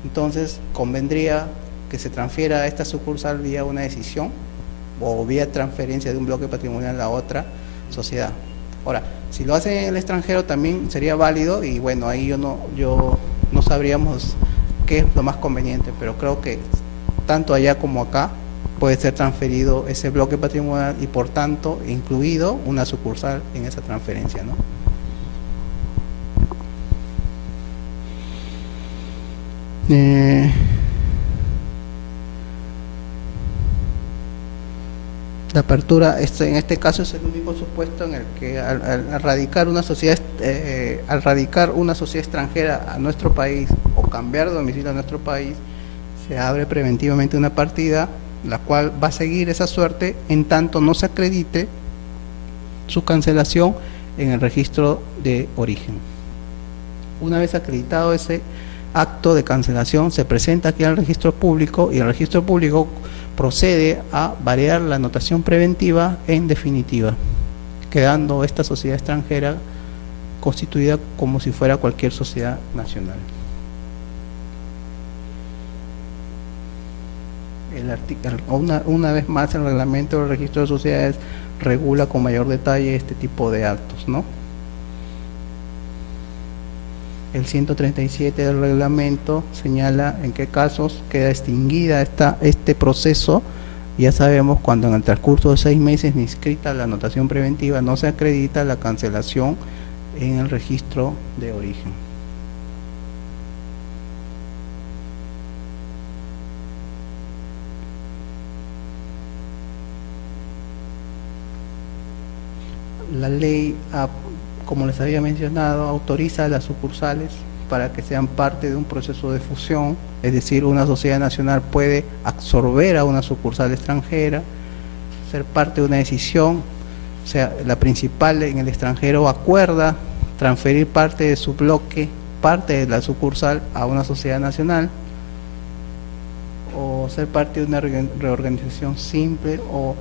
Entonces, convendría que se transfiera a esta sucursal vía una decisión o vía transferencia de un bloque patrimonial a otra sociedad. Ahora, si lo hacen en el extranjero también sería válido, y bueno, ahí yo no sabríamos qué es lo más conveniente, pero creo que tanto allá como acá puede ser transferido ese bloque patrimonial y por tanto incluido una sucursal en esa transferencia, ¿no? La apertura, en este caso es el único supuesto en el que al radicar una sociedad extranjera a nuestro país o cambiar de domicilio a nuestro país, se abre preventivamente una partida la cual va a seguir esa suerte en tanto no se acredite su cancelación en el registro de origen. Una vez acreditado ese acto de cancelación, se presenta aquí al registro público y el registro público procede a variar la notación preventiva en definitiva, quedando esta sociedad extranjera constituida como si fuera cualquier sociedad nacional. Una vez más, el reglamento del registro de sociedades regula con mayor detalle este tipo de actos, ¿no? El 137 del reglamento señala en qué casos queda extinguida este proceso. Ya sabemos, cuando en el transcurso de 6 meses ni inscrita la anotación preventiva no se acredita la cancelación en el registro de origen. La ley, como les había mencionado, autoriza a las sucursales para que sean parte de un proceso de fusión, es decir, una sociedad nacional puede absorber a una sucursal extranjera, ser parte de una decisión, o sea, la principal en el extranjero acuerda transferir parte de su bloque, parte de la sucursal a una sociedad nacional, o ser parte de una reorganización simple o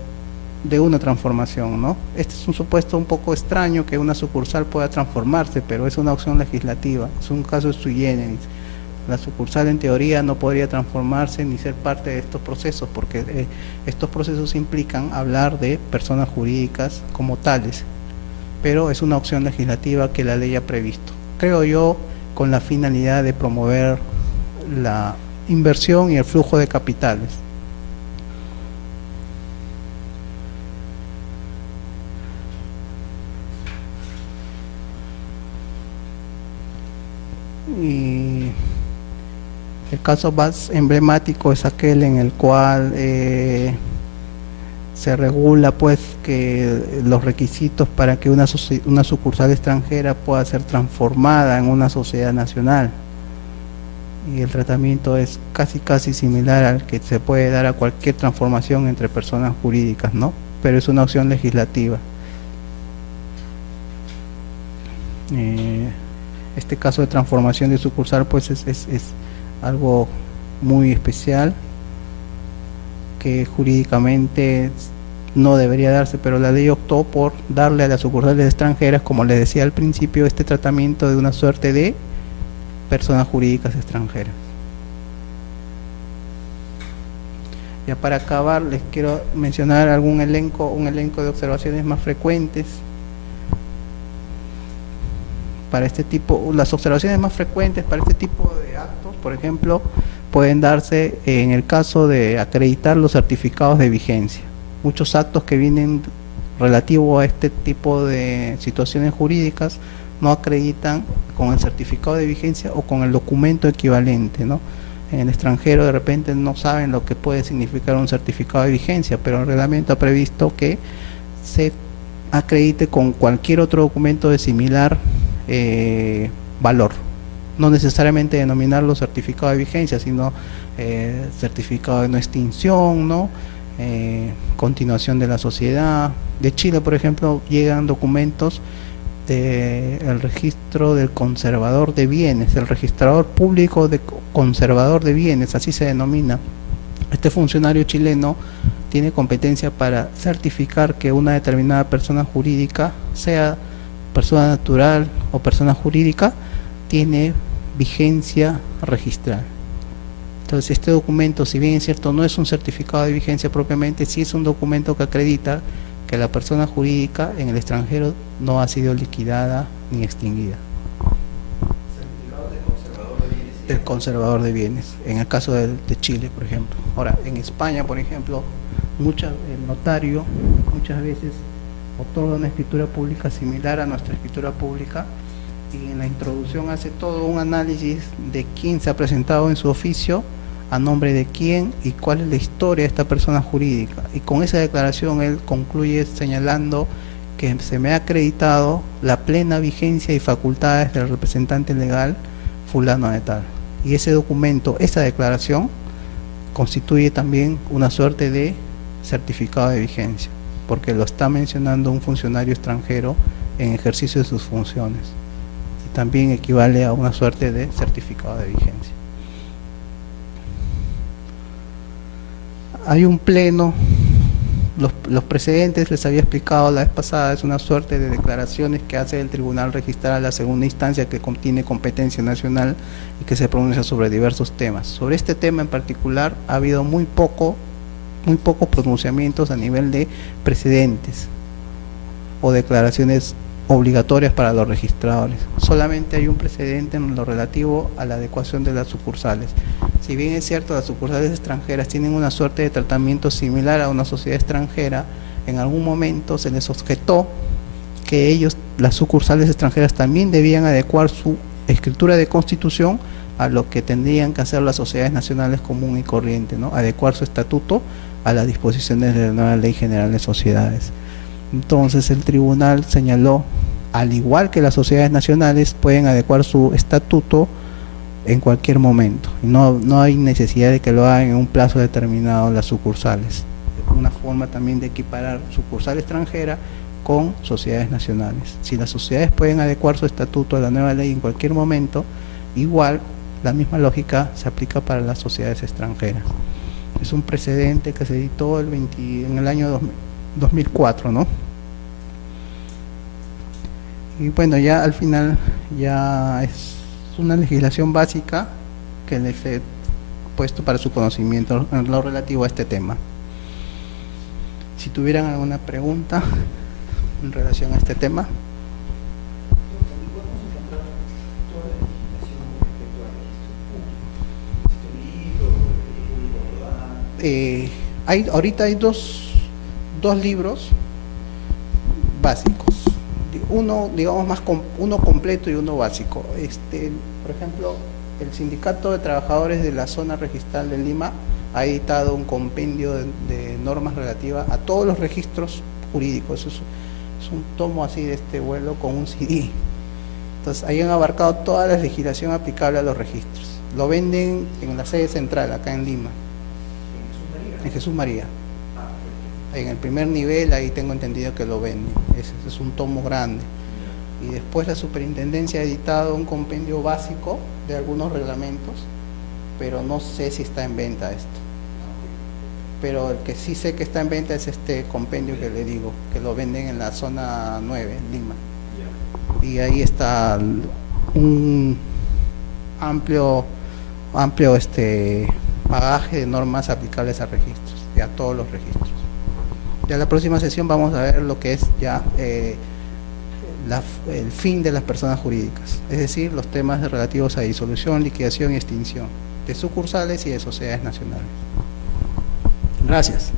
de una transformación, ¿no? Este es un supuesto un poco extraño, que una sucursal pueda transformarse, pero es una opción legislativa, es un caso sui generis. La sucursal en teoría no podría transformarse ni ser parte de estos procesos, porque estos procesos implican hablar de personas jurídicas como tales. pero es una opción legislativa que la ley ha previsto. Creo yo, con la finalidad de promover la inversión y el flujo de capitales. Y el caso más emblemático es aquel en el cual se regula pues que los requisitos para que una sucursal extranjera pueda ser transformada en una sociedad nacional, y el tratamiento es casi similar al que se puede dar a cualquier transformación entre personas jurídicas, ¿no? Pero es una opción legislativa. Este caso de transformación de sucursal pues es algo muy especial, que jurídicamente no debería darse, pero la ley optó por darle a las sucursales extranjeras, como les decía al principio, este tratamiento de una suerte de personas jurídicas extranjeras. Ya para acabar, les quiero mencionar un elenco de observaciones más frecuentes para este tipo. Las observaciones más frecuentes para este tipo de actos, por ejemplo, pueden darse en el caso de acreditar los certificados de vigencia. Muchos actos que vienen relativos a este tipo de situaciones jurídicas no acreditan con el certificado de vigencia o con el documento equivalente, ¿no? En el extranjero de repente no saben lo que puede significar un certificado de vigencia, pero el reglamento ha previsto que se acredite con cualquier otro documento de similar valor, no necesariamente denominarlo certificado de vigencia, sino certificado de no extinción, ¿no? Continuación de la sociedad. De Chile, por ejemplo, llegan documentos del registro del conservador de bienes, el registrador público de conservador de bienes, así se denomina. Este funcionario chileno tiene competencia para certificar que una determinada persona jurídica, sea persona natural o persona jurídica, tiene vigencia registral. Entonces este documento, si bien es cierto, no es un certificado de vigencia propiamente, sí es un documento que acredita que la persona jurídica en el extranjero no ha sido liquidada ni extinguida. Certificado de conservador de bienes. El conservador de bienes, en el caso de Chile, por ejemplo. Ahora, en España, por ejemplo, el notario muchas veces otorga una escritura pública similar a nuestra escritura pública, y en la introducción hace todo un análisis de quién se ha presentado en su oficio, a nombre de quién y cuál es la historia de esta persona jurídica, y con esa declaración él concluye señalando que se me ha acreditado la plena vigencia y facultades del representante legal fulano de tal, y ese documento, esa declaración constituye también una suerte de certificado de vigencia, porque lo está mencionando un funcionario extranjero en ejercicio de sus funciones, y también equivale a una suerte de certificado de vigencia. Hay un pleno, los precedentes les había explicado la vez pasada, es una suerte de declaraciones que hace el tribunal registral a la segunda instancia, que contiene competencia nacional y que se pronuncia sobre diversos temas. Sobre este tema en particular ha habido muy pocos pronunciamientos a nivel de precedentes o declaraciones obligatorias para los registradores. Solamente hay un precedente en lo relativo a la adecuación de las sucursales. Si bien es cierto, las sucursales extranjeras tienen una suerte de tratamiento similar a una sociedad extranjera, en algún momento se les objetó que las sucursales extranjeras, también debían adecuar su escritura de constitución a lo que tendrían que hacer las sociedades nacionales común y corriente, ¿no? Adecuar su estatuto a las disposiciones de la nueva Ley General de Sociedades. Entonces el tribunal señaló, al igual que las sociedades nacionales, pueden adecuar su estatuto en cualquier momento. No hay necesidad de que lo hagan en un plazo determinado las sucursales. Una forma también de equiparar sucursal extranjera con sociedades nacionales. Si las sociedades pueden adecuar su estatuto a la nueva ley en cualquier momento, igual la misma lógica se aplica para las sociedades extranjeras. Es un precedente que se dictó en el año 2004, ¿no? Y bueno, ya al final ya es una legislación básica que les he puesto para su conocimiento en lo relativo a este tema. Si tuvieran alguna pregunta en relación a este tema. ahorita hay dos libros básicos. Uno, digamos, uno completo y uno básico. Por ejemplo, el Sindicato de Trabajadores de la Zona Registral de Lima ha editado un compendio de normas relativas a todos los registros jurídicos. Es un tomo así de este vuelo con un CD. Entonces, ahí han abarcado toda la legislación aplicable a los registros. Lo venden en la sede central, acá en Lima, en Jesús María. En el primer nivel, ahí tengo entendido que lo venden. Es un tomo grande. Y después la superintendencia ha editado un compendio básico de algunos reglamentos, pero no sé si está en venta esto. Pero el que sí sé que está en venta es este compendio que le digo, que lo venden en la zona 9, en Lima. Y ahí está un amplio bagaje de normas aplicables a registros, y a todos los registros. Ya en la próxima sesión vamos a ver lo que es ya el fin de las personas jurídicas, es decir, los temas relativos a disolución, liquidación y extinción de sucursales y de sociedades nacionales. Gracias.